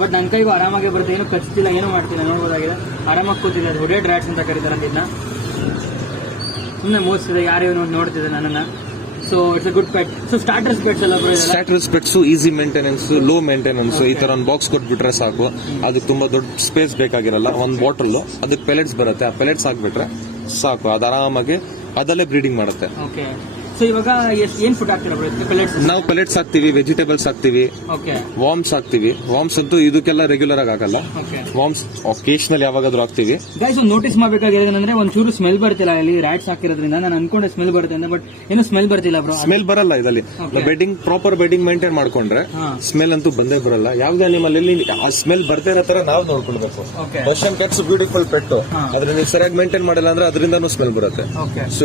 ಬಟ್ ನನ್ನ ಕೈಗೂ ಆರಾಮಾಗಿ ಬರುತ್ತೆ, ಏನು ಕಚ್ತಿಲ್ಲ, ಏನು ಮಾಡ್ತಿಲ್ಲ, ನೋಡ್ಬೋದಾಗಿದೆ. ಆರಾಮಾಗಿ ಕೂತಿದೆ. ಅದು ಹುಡ್ಡೆಡ್ ರ್ಯಾಟ್ಸ್ ಅಂತ ಕರೀತಾರೆ ಇದನ್ನ. ಸುಮ್ಮನೆ ಮೋಸ್ತಿದೆ, ಯಾರೇನು ನೋಡ್ತಿದೆ ನನ್ನನ್ನ. So it's a good pet. So starters pets ಎಲ್ಲ bro ಇದೆಲ್ಲ? Starters pets easy maintenance, low maintenance. ಈ ತರ ಒಂದು ಬಾಕ್ಸ್ ಕೊಟ್ಬಿಟ್ರೆ ಸಾಕು. ಅದಕ್ಕೆ ತುಂಬಾ ದೊಡ್ಡ ಸ್ಪೇಸ್ ಬೇಕಾಗಿರಲ್ಲ. ಒಂದು ಬಾಟಲ್ ಅದಕ್ಕೆ ಪೆಲೆಟ್ಸ್ ಬರುತ್ತೆ, ಆ ಪೆಲೆಟ್ಸ್ ಹಾಕ್ಬಿಟ್ರೆ ಸಾಕು. ಅದು ಆರಾಮಾಗಿ ಅದಲ್ಲೇ ಬ್ರೀಡಿಂಗ್ ಮಾಡುತ್ತೆ. ಓಕೆ. ಸೊ ಇವಾಗ ಏನ್ ಫುಡ್ ಹಾಕ್ತೀರಾ bro ಇದಕ್ಕೆ? ಪೆಲೆಟ್ಸ್? ನಾವು ಪೆಲೆಟ್ಸ್ ಹಾಕ್ತಿವಿ, ವೆಜಿಟೇಬಲ್ಸ್ ಹಾಕ್ತಿವಿ, ಓಕೆ. ವಾರ್ಮ್ಸ್ ಹಾಕ್ತಿವಿ. ವಾರ್ಮ್ಸ್ ಅಂತೂ ಇದಕ್ಕೆಲ್ಲ ರೆಗ್ಯುಲರ್ ಆಗಿ ಆಗಲ್ಲ. ಓಕೆ. ವಾರ್ಮ್ಸ್ ಒಕೇಶನಲ್ ಯಾವಾಗಾದ್ರೂ ಹಾಕ್ತಿವಿ. ಗೈಸ್ ಒಂದು ನೋಟಿಸ್ ಮಾಡ್ಬೇಕಾಗಿರೋದಂದ್ರೆ ಒಂಚೂರು ಸ್ಮೆಲ್ ಬರ್ತಿಲ್ಲ ಇಲ್ಲಿ ರ್ಯಾಟ್ಸ್ ಹಾಕಿರೋದ್ರಿಂದ. ನಾನು ಅನ್ಕೊಂಡೆ ಸ್ಮೆಲ್ ಬರುತ್ತೆ ಅಂತ, ಬಟ್ ಏನು ಸ್ಮೆಲ್ ಬರ್ತಿಲ್ಲ ಬ್ರೋ. ಸ್ಮೆಲ್ ಬರಲ್ಲ ಇದರಲ್ಲಿ. ಬೆಡ್ಡಿಂಗ್ ಪ್ರಾಪರ್ ಬೆಡ್ಡಿಂಗ್ ಮೇಂಟೈನ್ ಮಾಡ್ಕೊಂಡ್ರೆ ಸ್ಮೆಲ್ ಅಂತೂ ಬಂದೇ ಬರಲ್ಲ. ಯಾವ್ದೇ ಅನಿಮಲ್ ಅಲ್ಲಿ ಆ ಸ್ಮೆಲ್ ಬರ್ತಾ ಇರೋ ತರ ನಾವು ನೋಡ್ಕೊಳ್ಬೇಕು. Okay. Russian cats beautiful pet, ಅದ್ರ ನೀವು ಸರಿಯಾಗಿ ಮೇಂಟೈನ್ ಮಾಡಿಲ್ಲ ಅಂದ್ರೆ ಅದರಿಂದನೂ ಸ್ಮೆಲ್ ಬರುತ್ತೆ. ಓಕೆ. ಸೊ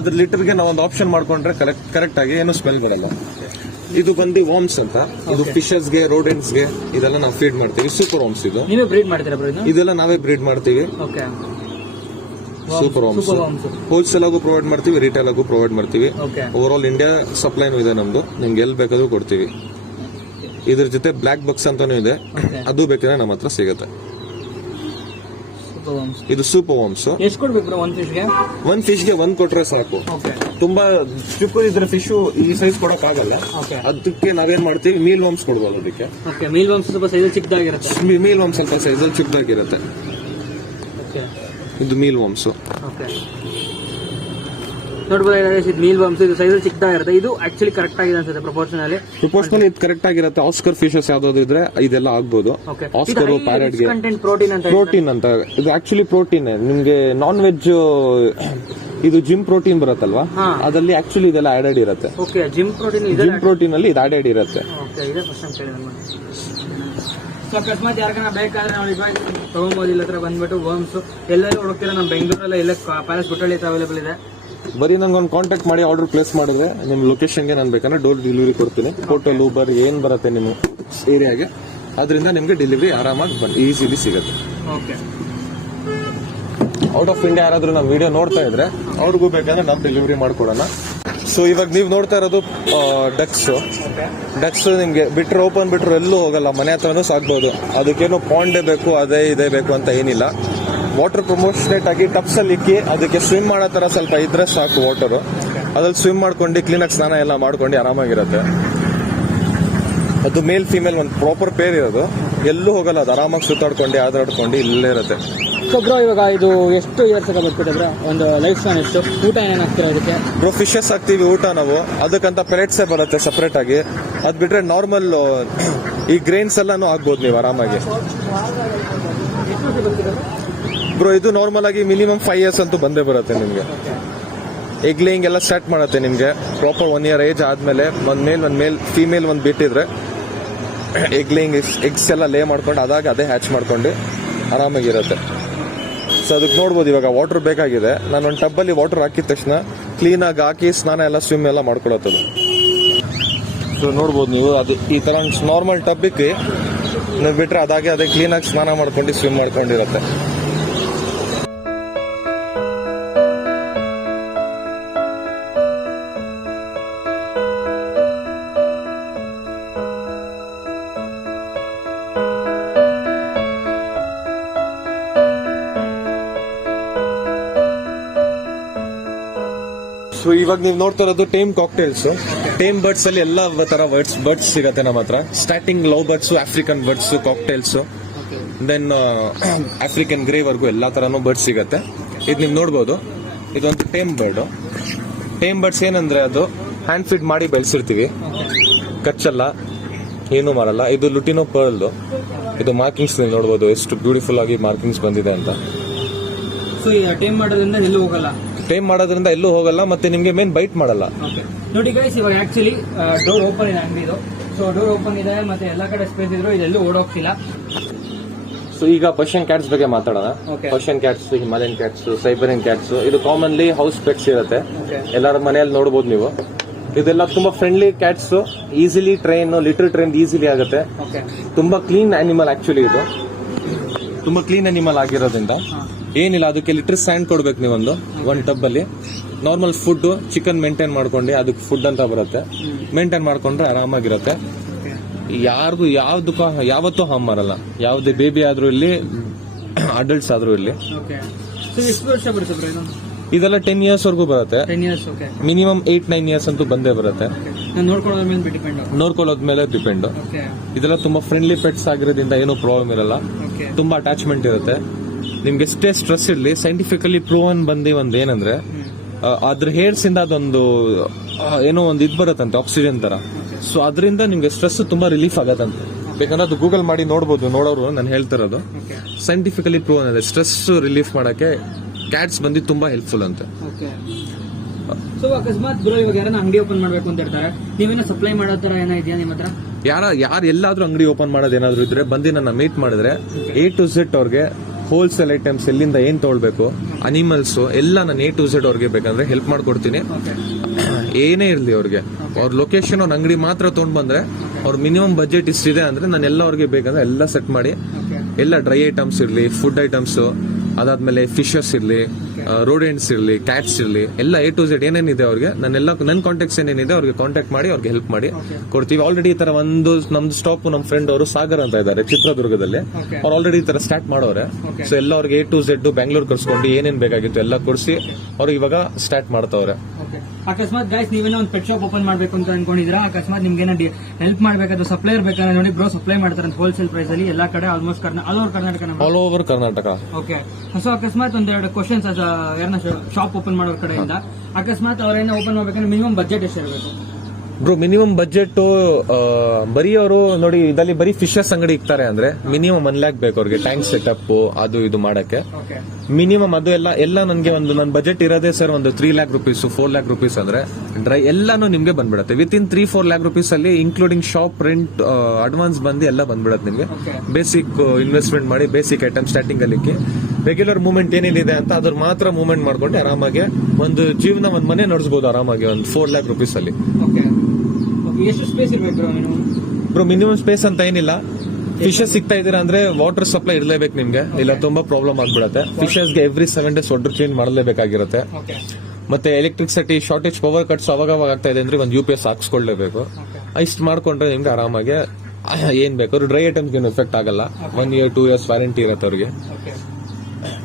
ಅದ್ರ ಲೀಟರ್ಗೆ ನಾವು ಒಂದು ಆಪ್ಷನ್ ಮಾಡ್ಕೊಂಡ್ರೆ ಕರೆಕ್ಟ್ ಆಗಿ ಏನು ಸ್ಮೆಲ್ ಬರಲ್ಲ. ಇದು ಬಂದು ವಾರ್ಮ್ಸ್ ಅಂತ. ಇದು ಫಿಶಸ್ ಗೆ, ರೋಡೆಂಟ್ಸ್ ಗೆ ಇದೆಲ್ಲ ನಾವು ಫೀಡ್ ಮಾಡ್ತೀವಿ. ಸೂಪರ್ ವಾರ್ಮ್ಸ್ ಇದು. ನೀವೇ ಬ್ರೀಡ್ ಮಾಡ್ತೀರಾ ಬ್ರೋ ಇದು? ಇದೆಲ್ಲ ನಾವೇ ಬ್ರೀಡ್ ಮಾಡ್ತೀವಿ. ಓಕೆ. ಸೂಪರ್ ವಾರ್ಮ್ಸ್ ಹೋಲ್ಸೇಲ್ ಆಗು ಪ್ರೊವೈಡ್ ಮಾಡ್ತೀವಿ, ರಿಟೇಲ್ ಆಗು ಪ್ರೊವೈಡ್ ಮಾಡ್ತೀವಿ. ಓಕೆ. ಓವರ್ ಆಲ್ ಇಂಡಿಯಾ ಸಪ್ಲೈನೂ ಇದೆ ನಮ್ದು. ನಿಮ್ಗೆ ಎಲ್ಲಿ ಬೇಕಾದ್ರೂ ಕೊಡ್ತೀವಿ. ಇದ್ರ ಜೊತೆ ಬ್ಲಾಕ್ ಬಕ್ಸ್ ಅಂತಾನೂ ಇದೆ, ಅದು ಬೇಕಿದ್ರೆ ನಮ್ಮ ಹತ್ರ ಸಿಗುತ್ತೆ. ಇದು ಸೂಪರ್ ವಾರ್ಮ್ಸ್. ಎಷ್ಟು ಕೊಡ್ಬೇಕು ಬ್ರೋ ಒಂದ್ ಫಿಶ್ಗೆ? ಒಂದ್ ಫಿಶ್ಗೆ ಒಂದ್ ಕೊಟ್ರೆ ಸಾಕು. ಓಕೆ. ತುಂಬಾ ಚಿಕ್ಕ ಇದ್ರೆ ಫಿಶ್ ಈ ಸೈಜ್ ಕೊಡಕ್ ಆಗಲ್ಲ. ಅದಕ್ಕೆ ನಾವೇನ್ ಮಾಡ್ತೀವಿ, ಮೀಲ್ ವಾರ್ಮ್ಸ್ ಕೊಡ್ಬೋದು ಅದಕ್ಕೆ. ಓಕೆ. ಮೀಲ್ ವಾರ್ಮ್ಸ್ ಸ್ವಲ್ಪ ಸೈಜ್ ಚಿಕ್ಕದಾಗಿರುತ್ತೆ. ಮೀಲ್ ವಾರ್ಮ್ಸ್ ಸ್ವಲ್ಪ ಸೈಜಲ್ಲಿ ಚಿಕ್ಕದಾಗಿರುತ್ತೆ. ಓಕೆ. ಇದು ಮೀಲ್ ವಾರ್ಮ್ಸ್. ಓಕೆ. ನೋಡ್ಬೋದು ಇದು ಮೀಲ್ ವಾರ್ಮ್ಸ್. ಇದು ಸೈಜ್ ಚಿಕ್ಕದಾಗಿರುತ್ತೆ. ಇದು ಆಕ್ಚುಲಿ ಕರೆಕ್ಟ್ ಆಗಿದೆ ಅನ್ಸುತ್ತೆ ಪ್ರಪೋರ್ಷನಲಿ ಇದು ಕರೆಕ್ಟ್ ಆಗಿರುತ್ತೆ. ಆಸ್ಕರ್ ಫಿಶಸ್ ಯಾವ್ದಾದ್ರು ಇದ್ರೆ ಇದೆಲ್ಲ ಆಗ್ಬೋದು. ಆಸ್ಕರ್, ಪ್ಯಾರೆಟ್ ಗೆ ಕಂಟೆಂಟ್ ಪ್ರೋಟೀನ್ ಅಂತ. ಇದು ಆಕ್ಚುಲಿ ಪ್ರೋಟೀನ್. ನಿಮ್ಗೆ ನಾನ್ ವೆಜ್ ಇದು ಜಿಮ್ ಪ್ರೋಟೀನ್ ಬರುತ್ತಲ್ವಾ, ಅದಲ್ಲಿ ಆಕ್ಚುಲಿ ಇದೆಲ್ಲ ಆಡೆಡ್ ಇರುತ್ತೆ. ಓಕೆ. ಜಿಮ್ ಪ್ರೋಟೀನ್ ಅಲ್ಲಿ ಇದು ಆಡೆಡ್ ಇರುತ್ತೆ. ಓಕೆ. ಇದೆ ಫಸ್ಟ್ ಟೈಮ್ ಕೇಳಿದೆ. ಸೊ ಅಕಸ್ಮಾತ್ ಯಾರಿಗಾನ ಬೇಕಾದ್ರೆ ನಾವು ಇವಾಗ ತಗೊಂಬೋದು. ಇಲ್ಲ ಹತ್ರ ಬಂದ್ಬಿಟ್ಟು ವರ್ಮ್ಸ್ ಎಲ್ಲರೂ ಹುಡುಕ್ತೀರಾ. ನಮ್ಮ ಬೆಂಗಳೂರಲ್ಲ ಎಲ್ಲ ಪ್ಯಾಲೇಸ್ ಗುಟ್ಟಳ್ಳಿ ಅವೈಲೇಬಲ್ ಇದೆ. ಬರೀ ನಂಗೊಂದು ಕಾಂಟ್ಯಾಕ್ಟ್ ಮಾಡಿ ಆರ್ಡರ್ ಪ್ಲೇಸ್ ಮಾಡಿದ್ರೆ ನಿಮ್ ಲೊಕೇಶನ್ಗೆ ನಾನು ಬೇಕಂದ್ರೆ ಡೋರ್ ಡೆಲಿವರಿ ಕೊಡ್ತೀನಿ. ಹೋಟೆಲ್, ಊಬರ್ ಏನ್ ಬರುತ್ತೆ ನಿಮ್ಮ ಏರಿಯಾಗೆ, ಅದರಿಂದ ನಿಮ್ಗೆ ಡೆಲಿವರಿ ಆರಾಮಾಗಿ ಈಸಿಲಿ ಸಿಗುತ್ತೆ. ಓಕೆ. ಔಟ್ ಆಫ್ ಇಂಡಿಯಾ ಯಾರಾದ್ರೂ ನಮ್ಮ ವಿಡಿಯೋ ನೋಡ್ತಾ ಇದ್ರೆ ಅವ್ರಿಗೂ ಬೇಕಂದ್ರೆ ನಾವು ಡೆಲಿವರಿ ಮಾಡ್ಕೊಡೋಣ. ಸೊ ಇವಾಗ ನೀವು ನೋಡ್ತಾ ಇರೋದು ಡಕ್ಸ್ ನಿಮ್ಗೆ ಬಿಟ್ರೆ ಓಪನ್ ಬಿಟ್ರೆ ಎಲ್ಲೂ ಹೋಗಲ್ಲ. ಮನೆ ಹತ್ರನೂ ಸಾಕ್ಬಹುದು. ಅದಕ್ಕೇನು ಪಾಂಡೇ ಬೇಕು, ಅದೇ ಇದೇ ಬೇಕು ಅಂತ ಏನಿಲ್ಲ. ವಾಟರ್ ಪ್ರಮೋಷನೇಟ್ ಆಗಿ ಟಬ್ಸ್ ಅಲ್ಲಿ ಇಕ್ಕಿ ಅದಕ್ಕೆ ಸ್ವಿಮ್ ಮಾಡೋ ತರ ಸ್ವಲ್ಪ ಇದ್ರೆ ಸಾಕು. ವಾಟರ್ ಅದ್ರಲ್ಲಿ ಸ್ವಿಮ್ ಮಾಡ್ಕೊಂಡು ಕ್ಲೀನಾಗಿ ಸ್ನಾನ ಎಲ್ಲ ಮಾಡ್ಕೊಂಡು ಆರಾಮಾಗಿರುತ್ತೆ. ಅದು ಮೇಲ್ ಫಿಮೇಲ್ ಒಂದು ಪ್ರಾಪರ್ ಪೇರ್ ಇರೋದು. ಎಲ್ಲೂ ಹೋಗಲ್ಲ. ಅದು ಆರಾಮಾಗಿ ಸುತ್ತಾಡ್ಕೊಂಡು ಆದಾಡ್ಕೊಂಡು ಇಲ್ಲೇ ಇರುತ್ತೆ. ಸೊ ಬ್ರೋ ಇವಾಗ ಇದು ಎಷ್ಟು ಇಯರ್ಸ್ ಬರ್ಬಿಟ್ಟಿದ್ರೆ ಒಂದು ಲೈಫ್ ಸ್ಪ್ಯಾನ್ ಎಷ್ಟು? ಊಟ ಏನೇನು ಹಾಕ್ತೀರಾ ಅದಕ್ಕೆ? ಬ್ರೋ ಫಿಶಸ್ ಹಾಕ್ತಿವಿ ಊಟ ನಾವು. ಅದಕ್ಕಂತ ಪೆಲೆಟ್ಸೇ ಬರುತ್ತೆ ಸಪರೇಟ್ ಆಗಿ. ಅದ್ ಬಿಟ್ರೆ ನಾರ್ಮಲ್ ಈ ಗ್ರೇನ್ಸ್ ಎಲ್ಲಾನು ಆಗ್ಬೋದು ನೀವು ಆರಾಮಾಗಿ. ಬ್ರೋ ಇದು ನಾರ್ಮಲ್ ಆಗಿ ಮಿನಿಮಮ್ 5 years ಅಂತೂ ಬಂದೇ ಬರುತ್ತೆ ನಿಮ್ಗೆ. ಎಗ್ ಲೇಯಿಂಗ್ ಎಲ್ಲ ಸ್ಟಾರ್ಟ್ ಮಾಡುತ್ತೆ ನಿಮ್ಗೆ. ಪ್ರಾಪರ್ 1 year ಏಜ್ ಆದ್ಮೇಲೆ ಒಂದ್ ಮೇಲ್ ಫಿಮೇಲ್ ಒಂದ್ ಬಿಟ್ಟಿದ್ರೆ ಎಗ್ ಲೇಯಿಂಗ್ ಎಗ್ಸ್ ಎಲ್ಲ ಲೇ ಮಾಡ್ಕೊಂಡು ಅದೇ ಹ್ಯಾಚ್ ಮಾಡ್ಕೊಂಡು ಆರಾಮಾಗಿರುತ್ತೆ. ಸೊ ಅದಕ್ಕೆ ನೋಡ್ಬೋದು ಇವಾಗ ವಾಟರ್ ಬೇಕಾಗಿದೆ. ನಾನು ಒಂದು ಟಬ್ಬಲ್ಲಿ ವಾಟರ್ ಹಾಕಿದ ತಕ್ಷಣ ಕ್ಲೀನಾಗಿ ಹಾಕಿ ಸ್ನಾನ ಎಲ್ಲ ಸ್ವಿಮ್ ಎಲ್ಲ ಮಾಡ್ಕೊಳತ್ತದು. ಸೊ ನೋಡ್ಬೋದು ನೀವು ಅದು ಈ ತರ ನಾರ್ಮಲ್ ಟಬ್ಬಿಗೆ ನೀವು ಬಿಟ್ರೆ ಅದೇ ಕ್ಲೀನಾಗಿ ಸ್ನಾನ ಮಾಡ್ಕೊಂಡು ಸ್ವಿಮ್ ಮಾಡ್ಕೊಂಡಿರುತ್ತೆ. ಸೊ ಇವಾಗ ನೀವು ನೋಡ್ತಾ ಇರೋದು ಟೇಮ್ ಕಾಕ್ಟೇಲ್ಸ್. ಟೇಮ್ ಬರ್ಡ್ಸ್ ಅಲ್ಲಿ ಎಲ್ಲ ತರ ಬರ್ಡ್ಸ್ ಸಿಗುತ್ತೆ ನಮ್ಮ ಹತ್ರ. Starting love birds, African birds, cockatiels, then African grey ವರ್ಗು ಎಲ್ಲಾ ತರನು ಬರ್ಡ್ಸ್ ಸಿಗುತ್ತೆ. ಇದು ನೀವು ನೋಡ್ಬೋದು. ಇದೊಂದು ಟೇಮ್ ಬರ್ಡ್. ಟೇಮ್ ಬರ್ಡ್ಸ್ ಏನಂದ್ರೆ ಅದು ಹ್ಯಾಂಡ್ ಫೀಡ್ ಮಾಡಿ ಬೆಳೆಸಿರ್ತೀವಿ. ಕಚ್ಚಲ್ಲ, ಏನು ಮಾಡಲ್ಲ. ಇದು ಲುಟಿನೋ ಪರ್ಲ್. ಇದು ಮಾರ್ಕಿಂಗ್ಸ್ ನೋಡ್ಬೋದು ಎಷ್ಟು ಬ್ಯೂಟಿಫುಲ್ ಆಗಿ ಮಾರ್ಕಿಂಗ್ಸ್ ಬಂದಿದೆ ಅಂತ. ಸೊ ಟೇಮ್ ಮಾಡೋದ್ರಿಂದ ಎಲ್ಲೂ ಹೋಗಲ್ಲ. ಟೇಮ್ ಮಾಡೋದ್ರಿಂದ ಎಲ್ಲೂ ಹೋಗಲ್ಲ, ಮತ್ತೆ ನಿಮ್ಗೆ ಮೇನ್ ಬೈಟ್ ಮಾಡಲ್ಲ. ನೋಡಿ ಗೈಸ್, ಇವಾಗ ಆಕ್ಚುಲಿ ಡೋರ್ ಓಪನ್ ಇದೆ ಅಂಗಡಿದು. ಸೊ ಡೋರ್ ಓಪನ್ ಇದೆ, ಮತ್ತೆ ಎಲ್ಲಾ ಕಡೆ ಸ್ಪೇಸ್ ಇದ್ರು, ಇದೆಲ್ಲೂ ಓಡೋಗ್ತಿಲ್ಲ. ಸೊ ಈಗ ಪರ್ಷಿಯನ್ ಕ್ಯಾಟ್ಸ್ ಬಗ್ಗೆ ಮಾತಾಡೋಣ. Persian cats, Himalayan cats, Siberian cats, ಇದು ಕಾಮನ್ಲಿ ಹೌಸ್ ಪೆಟ್ಸ್ ಇರುತ್ತೆ. ಎಲ್ಲರ ಮನೆಯಲ್ಲಿ ನೋಡಬಹುದು ನೀವು. ಇದೆಲ್ಲ ತುಂಬಾ friendly cats. Easily litter train easily ಆಗುತ್ತೆ. ತುಂಬಾ ಕ್ಲೀನ್ ಅನಿಮಲ್ ಆಕ್ಚುಲಿ. ಇದು ತುಂಬಾ ಕ್ಲೀನ್ ಅನಿಮಲ್ ಆಗಿರೋದ್ರಿಂದ ಏನಿಲ್ಲ, ಅದಕ್ಕೆ ಲಿಟರ್ ಸ್ಯಾಂಡ್ ಕೊಡ್ಬೇಕು ನೀವು ಒಂದು ಟಬ್ ಅಲ್ಲಿ. ನಾರ್ಮಲ್ ಫುಡ್, ಚಿಕನ್ ಮೇಂಟೈನ್ ಮಾಡ್ಕೊಂಡು ಅದಕ್ಕೆ ಫುಡ್ ಅಂತ ಬರುತ್ತೆ. ಮೇಂಟೈನ್ ಮಾಡ್ಕೊಂಡ್ರೆ ಆರಾಮಾಗಿರುತ್ತೆ. ಯಾವತ್ತೂ ಹಾರ್ಮ್ ಮಾಡಲ್ಲ. ಯಾವುದೇ ಬೇಬಿ ಆದ್ರೂ ಇಲ್ಲಿ, ಅಡಲ್ಟ್ಸ್ ಆದ್ರೂ ಇಲ್ಲಿ. ಇದೆಲ್ಲ 10 years ವರೆಗೂ ಬರುತ್ತೆ. 10 years. ಓಕೆ. ಮಿನಿಮಮ್ 8-9 years ಅಂತೂ ಬಂದೇ ಬರುತ್ತೆ. ನಾನು ನೋಡ್ಕೊಳ್ಳೋದ್ರ ಮೇಲೆ ಡಿಪೆಂಡ್. ನೋಡ್ಕೊಳ್ಳೋದ್ ಮೇಲೆ ಡಿಪೆಂಡ್. ಓಕೆ. ಇದೆಲ್ಲ ತುಂಬಾ ಫ್ರೆಂಡ್ಲಿ ಪೆಟ್ಸ್ ಆಗಿರೋದ್ರಿಂದ ಏನೂ ಪ್ರಾಬ್ಲಮ್ ಇರಲ್ಲ. ಓಕೆ. ತುಂಬಾ ಅಟ್ಯಾಚ್ಮೆಂಟ್ ಇರುತ್ತೆ. ನಿಮ್ಗೆ ಎಷ್ಟೇ ಸ್ಟ್ರೆಸ್ ಇರಲಿ, ಸೈಂಟಿಫಿಕಲಿ ಪ್ರೂವನ್ ಬಂದಿ ಒಂದ್ ಏನಂದ್ರೆ ಅದ್ರ ಹೇರ್ಸ್ ಇಂದ ಅದೊಂದು ಏನೋ ಒಂದು ಇದು ಬರುತ್ತಂತೆ, ಆಕ್ಸಿಜನ್ ತರ. ಸೊ ಅದರಿಂದ ನಿಮ್ಗೆ ಸ್ಟ್ರೆಸ್ ತುಂಬಾ ರಿಲೀಫ್ ಆಗತ್ತಂತೆ. ಬೇಕಂದ್ರೆ ಅದು ಗೂಗಲ್ ಮಾಡಿ ನೋಡಬಹುದು, ನೋಡೋರು ನಾನು ಹೇಳ್ತಿರೋದು. ಸೈಂಟಿಫಿಕಲಿ ಪ್ರೂವನ್ ಇದೆ, ಸ್ಟ್ರೆಸ್ ರಿಲೀಫ್ ಮಾಡಕ್ಕೆ ಕ್ಯಾಟ್ಸ್ ಬಂದು ತುಂಬಾ ಹೆಲ್ಪ್ಫುಲ್ ಅಂತೆ. ಸೊ ಅಕಸ್ಮಾತ್ ಬ್ರೋ ಇವಾಗ ಯಾರನ್ನ ಅಂಗಡಿ ಓಪನ್ ಮಾಡ್ಬೇಕು ಅಂತ ಹೇಳ್ತಾರೆ, ನೀವೇನ ಸಪ್ಲೈ ಮಾಡೋ ತರ ಏನೋ ಇದೆಯಾ ನಿಮ್ಮ ಹತ್ರ? ಯಾರು ಎಲ್ಲಾದ್ರೂ ಅಂಗಡಿ ಓಪನ್ ಮಾಡೋದು ಏನಾದ್ರು ಇದ್ರೆ ಬಂದು ನನ್ನ ಮೀಟ್ ಮಾಡಿದ್ರೆ A to Z ಅವ್ರಿಗೆ ಹೋಲ್ಸೇಲ್ ಐಟಮ್ಸ್ ಎಲ್ಲಿಂದ ಏನ್ ತಗೊಳ್ಬೇಕು, ಅನಿಮಲ್ಸ್ ಎಲ್ಲ ನಾನು A to Z ಅವ್ರಿಗೆ ಬೇಕಂದ್ರೆ ಹೆಲ್ಪ್ ಮಾಡ್ಕೊಡ್ತೀನಿ. ಏನೇ ಇರ್ಲಿ ಅವ್ರಿಗೆ, ಅವ್ರ ಲೊಕೇಶನ್ ಅವ್ರ ಅಂಗಡಿ ಮಾತ್ರ ತಗೊಂಡ್ ಬಂದ್ರೆ ಅವ್ರ ಮಿನಿಮಮ್ ಬಜೆಟ್ ಇಷ್ಟಿದೆ ಅಂದ್ರೆ ನಾನು ಎಲ್ಲ ಅವ್ರಿಗೆ ಬೇಕಂದ್ರೆ ಎಲ್ಲ ಸೆಟ್ ಮಾಡಿ, ಎಲ್ಲ ಡ್ರೈ ಐಟಮ್ಸ್ ಇರ್ಲಿ, ಫುಡ್ ಐಟಮ್ಸ್, ಅದಾದ್ಮೇಲೆ ಫಿಶಸ್ ಇರ್ಲಿ, ರೋಡೆಂಟ್ಸ್ ಇರ್ಲಿ, ಕ್ಯಾಟ್ಸ್ ಇರ್ಲಿ, ಎಲ್ಲ A to Z ಏನೇನಿದೆ ಅವ್ರಿಗೆ ನನ್ನ ಕಾಂಟ್ಯಾಕ್ಟ್ಸ್ ಏನೇನಿದೆ ಅವ್ರಿಗೆ ಕಾಂಟ್ಯಾಕ್ಟ್ ಮಾಡಿ ಅವ್ರಿಗೆ ಹೆಲ್ಪ್ ಮಾಡಿ ಕೊಡ್ತೀವಿ. ಆಲ್ರೆಡಿ ಈ ತರ ಒಂದು ನಮ್ದು ಸ್ಟಾಪ್ ನಮ್ಮ ಫ್ರೆಂಡ್ ಅವರು ಸಾಗರ್ ಅಂತ ಇದ್ದಾರೆ ಚಿತ್ರದುರ್ಗದಲ್ಲಿ, ಅವ್ರು ಆಲ್ರೆಡಿ ಈ ತರ ಸ್ಟಾರ್ಟ್ ಮಾಡೋರೆ. ಸೊ ಎಲ್ಲ ಅವ್ರಿಗೆ A to Z ಬ್ಯಾಂಗ್ಳೂರ್ ಕರ್ಸ್ಕೊಂಡು ಏನೇನ್ ಬೇಕಾಗಿತ್ತು ಎಲ್ಲ ಕೊಡಿಸಿ ಅವ್ರು ಇವಾಗ ಸ್ಟಾರ್ಟ್ ಮಾಡ್ತಾವ್ರೆ. ಅಕಸ್ಮಾತ್ ಗೈಸ್ ನೀವೇನೋ ಒಂದು ಪೆಟ್ ಶಾಪ್ ಓಪನ್ ಮಾಡ್ಬೇಕು ಅಂತ ಅನ್ಕೊಂಡಿದ್ರ, ಅಕಸ್ಮಾತ್ ನಿಮ್ಗೆ ಹೆಲ್ಪ್ ಮಾಡ್ಬೇಕಾದ್ರೆ ಸಪ್ಲೈಯರ್ ಬೇಕಾದ್ರೆ ನೋಡಿ ಬ್ರೋ ಸಪ್ಲೈ ಮಾಡ್ತಾರೆ ಹೋಲ್ಸೇಲ್ ಪ್ರೈಸ್ ಅಲ್ಲಿ ಎಲ್ಲಾ ಕಡೆ almost all over Karnataka. Okay. So ಅಕಸ್ಮಾತ್ ಒಂದೆರಡು ಕ್ವಶನ್ಸ್ ಯಾರನ್ನ ಶಾಪ್ ಓಪನ್ ಮಾಡೋ ಕಡೆಯಿಂದ, ಅಕಸ್ಮಾತ್ ಅವ್ರೇನ ಓಪನ್ ಮಾಡ್ಬೇಕಂದ್ರೆ ಮಿನಿಮಮ್ ಬಜೆಟ್ ಎಷ್ಟಿರಬೇಕು ಬ್ರೋ? ಮಿನಿಮಮ್ ಬಜೆಟ್ ಬರೀ ಅವರು ನೋಡಿ ಇದಲ್ಲಿ ಬರೀ ಫಿಶಸ್ ಅಂಗಡಿ ಇಕ್ತಾರೆ ಅಂದ್ರೆ ಮಿನಿಮಮ್ 1 lakh ಬೇಕು ಅವ್ರಿಗೆ, ಟ್ಯಾಂಕ್ ಸೆಟಪ್ ಅದು ಇದು ಮಾಡಕ್ಕೆ. ಮಿನಿಮಮ್ ಅದು ಎಲ್ಲ ನನ್ಗೆ ನನ್ನ ಬಜೆಟ್ ಇರೋದೇ ಸರ್ ಒಂದು 3 lakh rupees 4 lakh rupees ಅಂದ್ರೆ ಡ್ರೈ ಎಲ್ಲಾನು ನಿಮ್ಗೆ ಬಂದ್ಬಿಡತ್ತೆ. ವಿತಿನ್ 3-4 lakh rupees ಅಲ್ಲಿ ಇನ್ಕ್ಲೂಡಿಂಗ್ ಶಾಪ್ ರೆಂಟ್, ಅಡ್ವಾನ್ಸ್ ಬಂದು ಎಲ್ಲ ಬಂದ್ಬಿಡತ್ತೆ ನಿಮ್ಗೆ. ಬೇಸಿಕ್ ಇನ್ವೆಸ್ಟ್ಮೆಂಟ್ ಮಾಡಿ ಬೇಸಿಕ್ ಐಟಮ್ ಸ್ಟಾರ್ಟಿಂಗ್ ಅಲ್ಲಿ ರೆಗ್ಯುಲರ್ ಮೂವ್ಮೆಂಟ್ ಏನೇನಿದೆ ಅಂತ ಅದ್ರ ಮಾತ್ರ ಮೂವ್ಮೆಂಟ್ ಮಾಡ್ಕೊಂಡು ಆರಾಮಾಗಿ ಒಂದು ಜೀವನ ಒಂದ್ ಮನೆ ನಡೆಸಬಹುದು ಆರಾಮಾಗಿ ಒಂದು 4 lakh rupees ಅಲ್ಲಿ. ಎಷ್ಟು ಸ್ಪೇಸ್ ಇರಬೇಕು ಬ್ರೋ? ಮಿನಿಮಮ್ ಸ್ಪೇಸ್ ಅಂತ ಏನಿಲ್ಲ. ಫಿಶಸ್ ಸಿಗ್ತಾ ಇದೀರಾ ಅಂದ್ರೆ ವಾಟರ್ ಸಪ್ಲೈ ಇರಲೇಬೇಕು ನಿಮ್ಗೆ, ಇಲ್ಲ ತುಂಬಾ ಪ್ರಾಬ್ಲಮ್ ಆಗ್ಬಿಡತ್ತೆ. ಫಿಶಸ್ಗೆ ಎವ್ರಿ 7 days ವಾಟರ್ ಚೇಂಜ್ ಮಾಡಲೇಬೇಕಾಗಿರುತ್ತೆ. ಮತ್ತೆ ಎಲೆಕ್ಟ್ರಿಸಿಟಿ ಶಾರ್ಟೇಜ್, ಪವರ್ ಕಟ್ಸ್ ಅವಾಗ ಆಗ್ತಾ ಇದೆ ಅಂದ್ರೆ ಒಂದು UPS ಹಾಕ್ಸ್ಕೊಳ್ಳೇಬೇಕು. ಇಷ್ಟು ಮಾಡ್ಕೊಂಡ್ರೆ ನಿಮ್ಗೆ ಆರಾಮಾಗಿ ಏನ್ ಬೇಕು ಡ್ರೈ ಐಟಮ್ಸ್ ಏನು ಎಫೆಕ್ಟ್ ಆಗಲ್ಲ. 1 year 2 years ವ್ಯಾರಂಟಿ ಇರುತ್ತೆ ಅವ್ರಿಗೆ.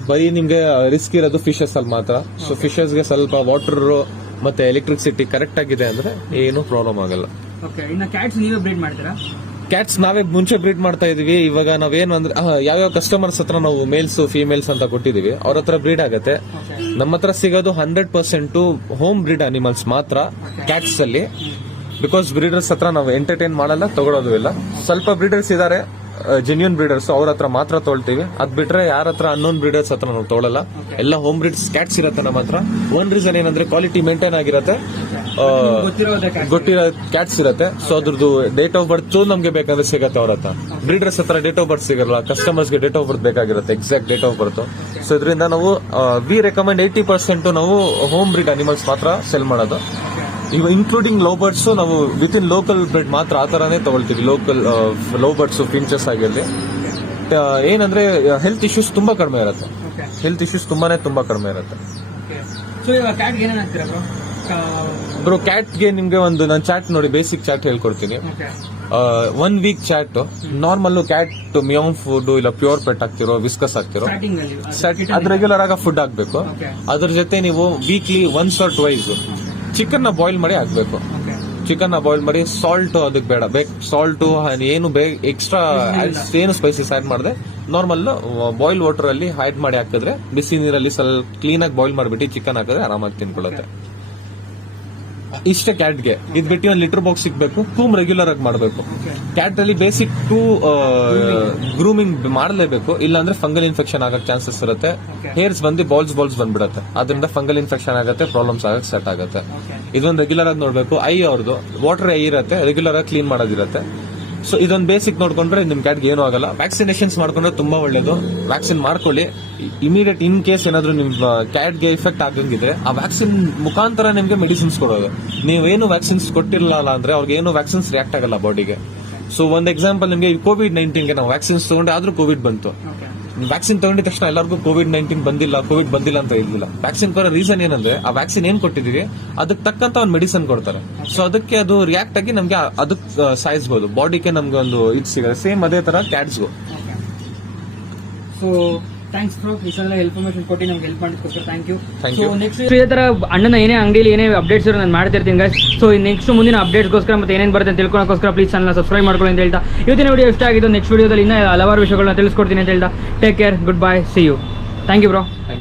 ಬರೀ ನಿಮ್ಗೆ ರಿಸ್ಕ್ ಇರೋದು ಫಿಶಸ್ ಅಲ್ಲಿ ಮಾತ್ರ. ಸೊ ಫಿಶಸ್ಗೆ ಸ್ವಲ್ಪ ವಾಟರ್ ಮತ್ತೆ ಎಲೆಕ್ಟ್ರಿಸಿಟಿ ಕರೆಕ್ಟ್ ಆಗಿದೆ ಅಂದ್ರೆ ಏನು ಪ್ರಾಬ್ಲಮ್ ಆಗಲ್ಲ. ಕ್ಯಾಟ್ಸ್ ನೀವೇ ಬ್ರೀಡ್ ಮಾಡ್ತೀರಾ? ಕ್ಯಾಟ್ಸ್ ನಾವೇ ಮುಂಚೆ ಬ್ರೀಡ್ ಮಾಡ್ತಾ ಇದೀವಿ. ಇವಾಗ ನಾವೇನು ಅಂದ್ರೆ ಯಾವ್ಯಾವ ಕಸ್ಟಮರ್ಸ್ ಹತ್ರ ನಾವು ಮೇಲ್ಸ್ ಫೀಮೇಲ್ಸ್ ಅಂತ ಕೊಟ್ಟಿದೀವಿ, ಅವ್ರ ಹತ್ರ ಬ್ರೀಡ್ ಆಗತ್ತೆ. ನಮ್ಮ ಹತ್ರ ಸಿಗೋದು 100% ಹೋಮ್ ಬ್ರೀಡ್ ಅನಿಮಲ್ಸ್ ಮಾತ್ರ ಕ್ಯಾಟ್ಸ್ ಅಲ್ಲಿ. ಬಿಕಾಸ್ ಬ್ರೀಡರ್ಸ್ ಹತ್ರ ನಾವು ಎಂಟರ್ಟೈನ್ ಮಾಡಲ್ಲ, ತಗೊಳೋದು ಇಲ್ಲ. ಸ್ವಲ್ಪ ಬ್ರೀಡರ್ಸ್ ಇದಾರೆ ಜೆನ್ಯೂನ್ ಬ್ರೀಡರ್ಸ್, ಅವ್ರ ಹತ್ರ ಮಾತ್ರ ತೊಳ್ತೀವಿ. ಅದ್ ಬಿಟ್ರೆ ಯಾರ ಹತ್ರ ಅನ್ನೋನ್ ಬ್ರೀಡರ್ಸ್ ಹತ್ರ ನಾವು ತೊಗೊಳಲ್ಲ. ಎಲ್ಲ ಹೋಮ್ ಬ್ರೀಡ್ಸ್ ಕ್ಯಾಟ್ಸ್ ಇರತ್ತೆ ನಮ್ಮ ಹತ್ರ. ಒನ್ ರೀಸನ್ ಏನಂದ್ರೆ ಕ್ವಾಲಿಟಿ ಮೇಂಟೈನ್ ಆಗಿರತ್ತೆ, ಗೊತ್ತಿರೋ ಕ್ಯಾಟ್ಸ್ ಇರತ್ತೆ. ಸೊ ಅದ್ರದ್ದು ಡೇಟ್ ಆಫ್ ಬರ್ತ್ ನಮ್ಗೆ ಬೇಕಾದ್ರೆ ಸಿಗತ್ತೆ ಅವ್ರ ಹತ್ರ. ಬ್ರೀಡರ್ಸ್ ಹತ್ರ ಡೇಟ್ ಆಫ್ ಬರ್ತ್ ಸಿಗಲ್ಲ, ಕಸ್ಟಮರ್ಸ್ಗೆ ಡೇಟ್ ಆಫ್ ಬರ್ತ್ ಬೇಕಾಗಿರುತ್ತೆ, exact date of birth. So ಇದರಿಂದ ನಾವು ವಿ ರೆಕಮೆಂಡ್ 80% ನಾವು ಹೋಮ್ ಬ್ರೀಡ್ ಅನಿಮಲ್ಸ್ ಮಾತ್ರ ಸೆಲ್ ಮಾಡೋದು. ಇವಾಗ ಇನ್ಕ್ಲೂಡಿಂಗ್ ಲವ್ ಬರ್ಡ್ಸ್ ನಾವು ವಿತಿನ್ ಲೋಕಲ್ ಬ್ರೀಡ್ ಮಾತ್ರ ಆ ತರಾನೇ ತಗೊಳ್ತೀವಿ. ಲೋಕಲ್ ಲವ್ ಬರ್ಡ್ಸ್, ಫಿಂಚಸ್ ಆಗಿರಲಿ. ಏನಂದ್ರೆ ಹೆಲ್ತ್ ಇಶ್ಯೂಸ್ ತುಂಬಾ ಕಡಿಮೆ ಇರುತ್ತೆ. ತುಂಬಾ ಕಡಿಮೆ ಇರುತ್ತೆ. ಬ್ರೋ ಕ್ಯಾಟ್ಗೆ ನಿಮ್ಗೆ ಒಂದು ನಾನು ಚಾಟ್ ನೋಡಿ, ಬೇಸಿಕ್ ಚಾಟ್ ಹೇಳ್ಕೊಡ್ತೀನಿ. 1 week ಚಾಟ್ ನಾರ್ಮಲ್ ಕ್ಯಾಟ್ ಮಿಯಮ್ ಫುಡ್ ಇಲ್ಲ ಪ್ಯೂರ್ ಪೆಟ್ ಹಾಕ್ತಿರೋ, ವಿಸ್ಕಸ್ ಹಾಕ್ತಿರೋ, ಅದು ರೆಗ್ಯುಲರ್ ಆಗ ಫುಡ್ ಹಾಕ್ಬೇಕು. ಅದ್ರ ಜೊತೆ ನೀವು ವೀಕ್ಲಿ 1 or 2 ಚಿಕನ್ ನ ಬಾಯ್ಲ್ ಮಾಡಿ ಹಾಕ್ಬೇಕು. ಚಿಕನ್ ನ ಬಾಯ್ಲ್ ಮಾಡಿ ಸಾಲ್ಟ್ ಅದಕ್ಕೆ ಬೇಡ, ಸಾಲ್ಟ್ ಏನು ಎಕ್ಸ್ಟ್ರಾ ಏನು ಸ್ಪೈಸಸ್ ಆಡ್ ಮಾಡಿದೆ ನಾರ್ಮಲ್ ಬಾಯ್ಲ್ ವಾಟರ್ ಅಲ್ಲಿ ಆಡ್ ಮಾಡಿ ಹಾಕಿದ್ರೆ, ಬಿಸಿ ನೀರಲ್ಲಿ ಸ್ವಲ್ಪ ಕ್ಲೀನ್ ಆಗಿ ಬಾಯ್ಲ್ ಮಾಡಿಬಿಟ್ಟು ಚಿಕನ್ ಹಾಕಿದ್ರೆ ಆರಾಮಾಗಿ ತಿನ್ಕೊಳ್ಳುತ್ತೆ. ಇಷ್ಟೇ ಕ್ಯಾಟ್ಗೆ. ಇದ್ ಬಿಟ್ಟು ಒಂದು ಲಿಟರ್ ಬಾಕ್ಸ್ ಸಿಗ್ಬೇಕು, ಕೂಮ್ ರೆಗ್ಯುಲರ್ ಆಗಿ ಮಾಡಬೇಕು. ಕ್ಯಾಟ್ ಅಲ್ಲಿ ಬೇಸಿಕ್ ಗ್ರೂಮಿಂಗ್ ಮಾಡಲೇಬೇಕು, ಇಲ್ಲಾಂದ್ರೆ ಫಂಗಲ್ ಇನ್ಫೆಕ್ಷನ್ ಆಗಕ್ಕೆ ಚಾನ್ಸಸ್ ಇರುತ್ತೆ. ಹೇರ್ಸ್ ಬಂದು ಬಾಲ್ಸ್ ಬಂದ್ಬಿಡುತ್ತೆ, ಅದರಿಂದ ಫಂಗಲ್ ಇನ್ಫೆಕ್ಷನ್ ಆಗುತ್ತೆ, ಪ್ರಾಬ್ಲಮ್ಸ್ ಆಗಕ್ಕೆ ಸ್ಟಾರ್ಟ್ ಆಗುತ್ತೆ. ಇದೊಂದು ರೆಗ್ಯುಲರ್ ಆಗಿ ನೋಡ್ಬೇಕು. ಐ ಅವ್ರದ್ದು ವಾಟರ್ ಐ ಇರುತ್ತೆ, ರೆಗ್ಯುಲರ್ ಆಗಿ ಕ್ಲೀನ್ ಮಾಡೋದಿರುತ್ತೆ. ಸೊ ಇದೊಂದು ಬೇಸಿಕ್ ನೋಡ್ಕೊಂಡ್ರೆ ನಿಮ್ ಕ್ಯಾಟ್ಗೆ ಏನೂ ಆಗಲ್ಲ. ವ್ಯಾಕ್ಸಿನೇಷನ್ಸ್ ಮಾಡ್ಕೊಂಡ್ರೆ ತುಂಬಾ ಒಳ್ಳೇದು. ವ್ಯಾಕ್ಸಿನ್ ಮಾಡ್ಕೊಳ್ಳಿ. ಇಮಿಡಿಯೇಟ್ ಇನ್ ಕೇಸ್ ಏನಾದ್ರು ನಿಮ್ ಕ್ಯಾಟ್ಗೆ ಇಫೆಕ್ಟ್ ಆಗಂಗಿದ್ರೆ ಆ ವ್ಯಾಕ್ಸಿನ್ ಮುಖಾಂತರ ನಿಮ್ಗೆ ಮೆಡಿಸಿನ್ಸ್ ಕೊಡೋದು. ನೀವೇನು ವ್ಯಾಕ್ಸಿನ್ಸ್ ಕೊಟ್ಟಿರಲ್ಲ ಅಂದ್ರೆ ಅವ್ರಿಗೆ ಏನು ವ್ಯಾಕ್ಸಿನ್ಸ್ ರಿಯಾಕ್ಟ್ ಆಗಲ್ಲ ಬಾಡಿಗೆ. ಸೊ ಒಂದ್ ಎಕ್ಸಾಂಪಲ್ ನಿಮ್ಗೆ COVID-19 ನಾವು ವ್ಯಾಕ್ಸಿನ್ಸ್ ತಗೊಂಡೆ, ಆದ್ರೂ ಕೋವಿಡ್ ಬಂತು. ವ್ಯಾಕ್ಸಿನ್ ತಗೊಂಡಿದ ತಕ್ಷಣ ಎಲ್ಲರಿಗೂ COVID-19 ಬಂದಿಲ್ಲ ಅಂತ ಇರ್ಲಿಲ್ಲ. ವ್ಯಾಕ್ಸಿನ್ ಬರೋ ರೀಸನ್ ಏನಂದ್ರೆ ಆ ವ್ಯಾಕ್ಸಿನ್ ಏನ್ ಕೊಟ್ಟಿದೀವಿ ಅದಕ್ಕೆ ತಕ್ಕಂತ ಒಂದು ಮೆಡಿಸಿನ್ ಕೊಡ್ತಾರೆ. ಸೊ ಅದಕ್ಕೆ ಅದು ರಿಯಾಕ್ಟ್ ಆಗಿ ನಮ್ಗೆ ಅದಕ್ಕೆ ಸಾಯಿಸಬಹುದು, ಬಾಡಿಗೆ ನಮ್ಗೆ ಒಂದು ಇದು ಸಿಗುತ್ತೆ. ಸೇಮ್ ಅದೇ ತರ ಕ್ಯಾಟ್ಸ್ಗೂ. ಸೊ ಥ್ಯಾಂಕ್ಸ್ ಬ್ರೋ, ಇಷ್ಟೆಲ್ಲ ಇನ್ಫಾರ್ಮೇಶನ್ ಕೊಟ್ಟು ನಮ್ಗೆ ಹೆಲ್ಪ್ ಮಾಡೋದಕ್ಕೋಸ್ಕರ thank you. Thank so you. Next ಇದೇ ಥರ ಅಣ್ಣನ ಏನೇ ಅಂಗಡಿಯಲ್ಲಿ ಏನೇ ಅಪ್ಡೇಟ್ಸ್ ಇರೋ ನಾನು ಮಾಡ್ತಿರ್ತೀನಿ ಗೈಸ್. ಸೊ ನೆಕ್ಸ್ಟ್ ಮುಂದಿನ ಅಪ್ಡೇಟ್ಸ್ಗೋಸ್ಕರ ಮತ್ತೆ ಏನೇನು ಬರುತ್ತೆ ಅಂತ ತಿಳ್ಕೊಳ್ಳೋಕ್ಕೋಸ್ಕರ ಪ್ಲೀಸ್ ಚಾನಲ್ನ ಸಬ್ಸ್ಕ್ರೈಬ್ ಮಾಡ್ಕೊಳ್ಳಿ ಅಂತ ಹೇಳ್ತಾ ಇವತ್ತಿನ ವಿಡಿಯೋ ಇಷ್ಟ ಆಗಿದ್ದು ನೆಕ್ಸ್ಟ್ ವಿಡಿಯೋದಲ್ಲಿ ಇನ್ನೂ ಹಲವಾರು ವಿಷಯಗಳನ್ನ ತಿಳಿಸ್ಕೊಡ್ತೀನಿ ಅಂತ ಹೇಳ್ತಾ take care, good bye, see you. Thank you bro.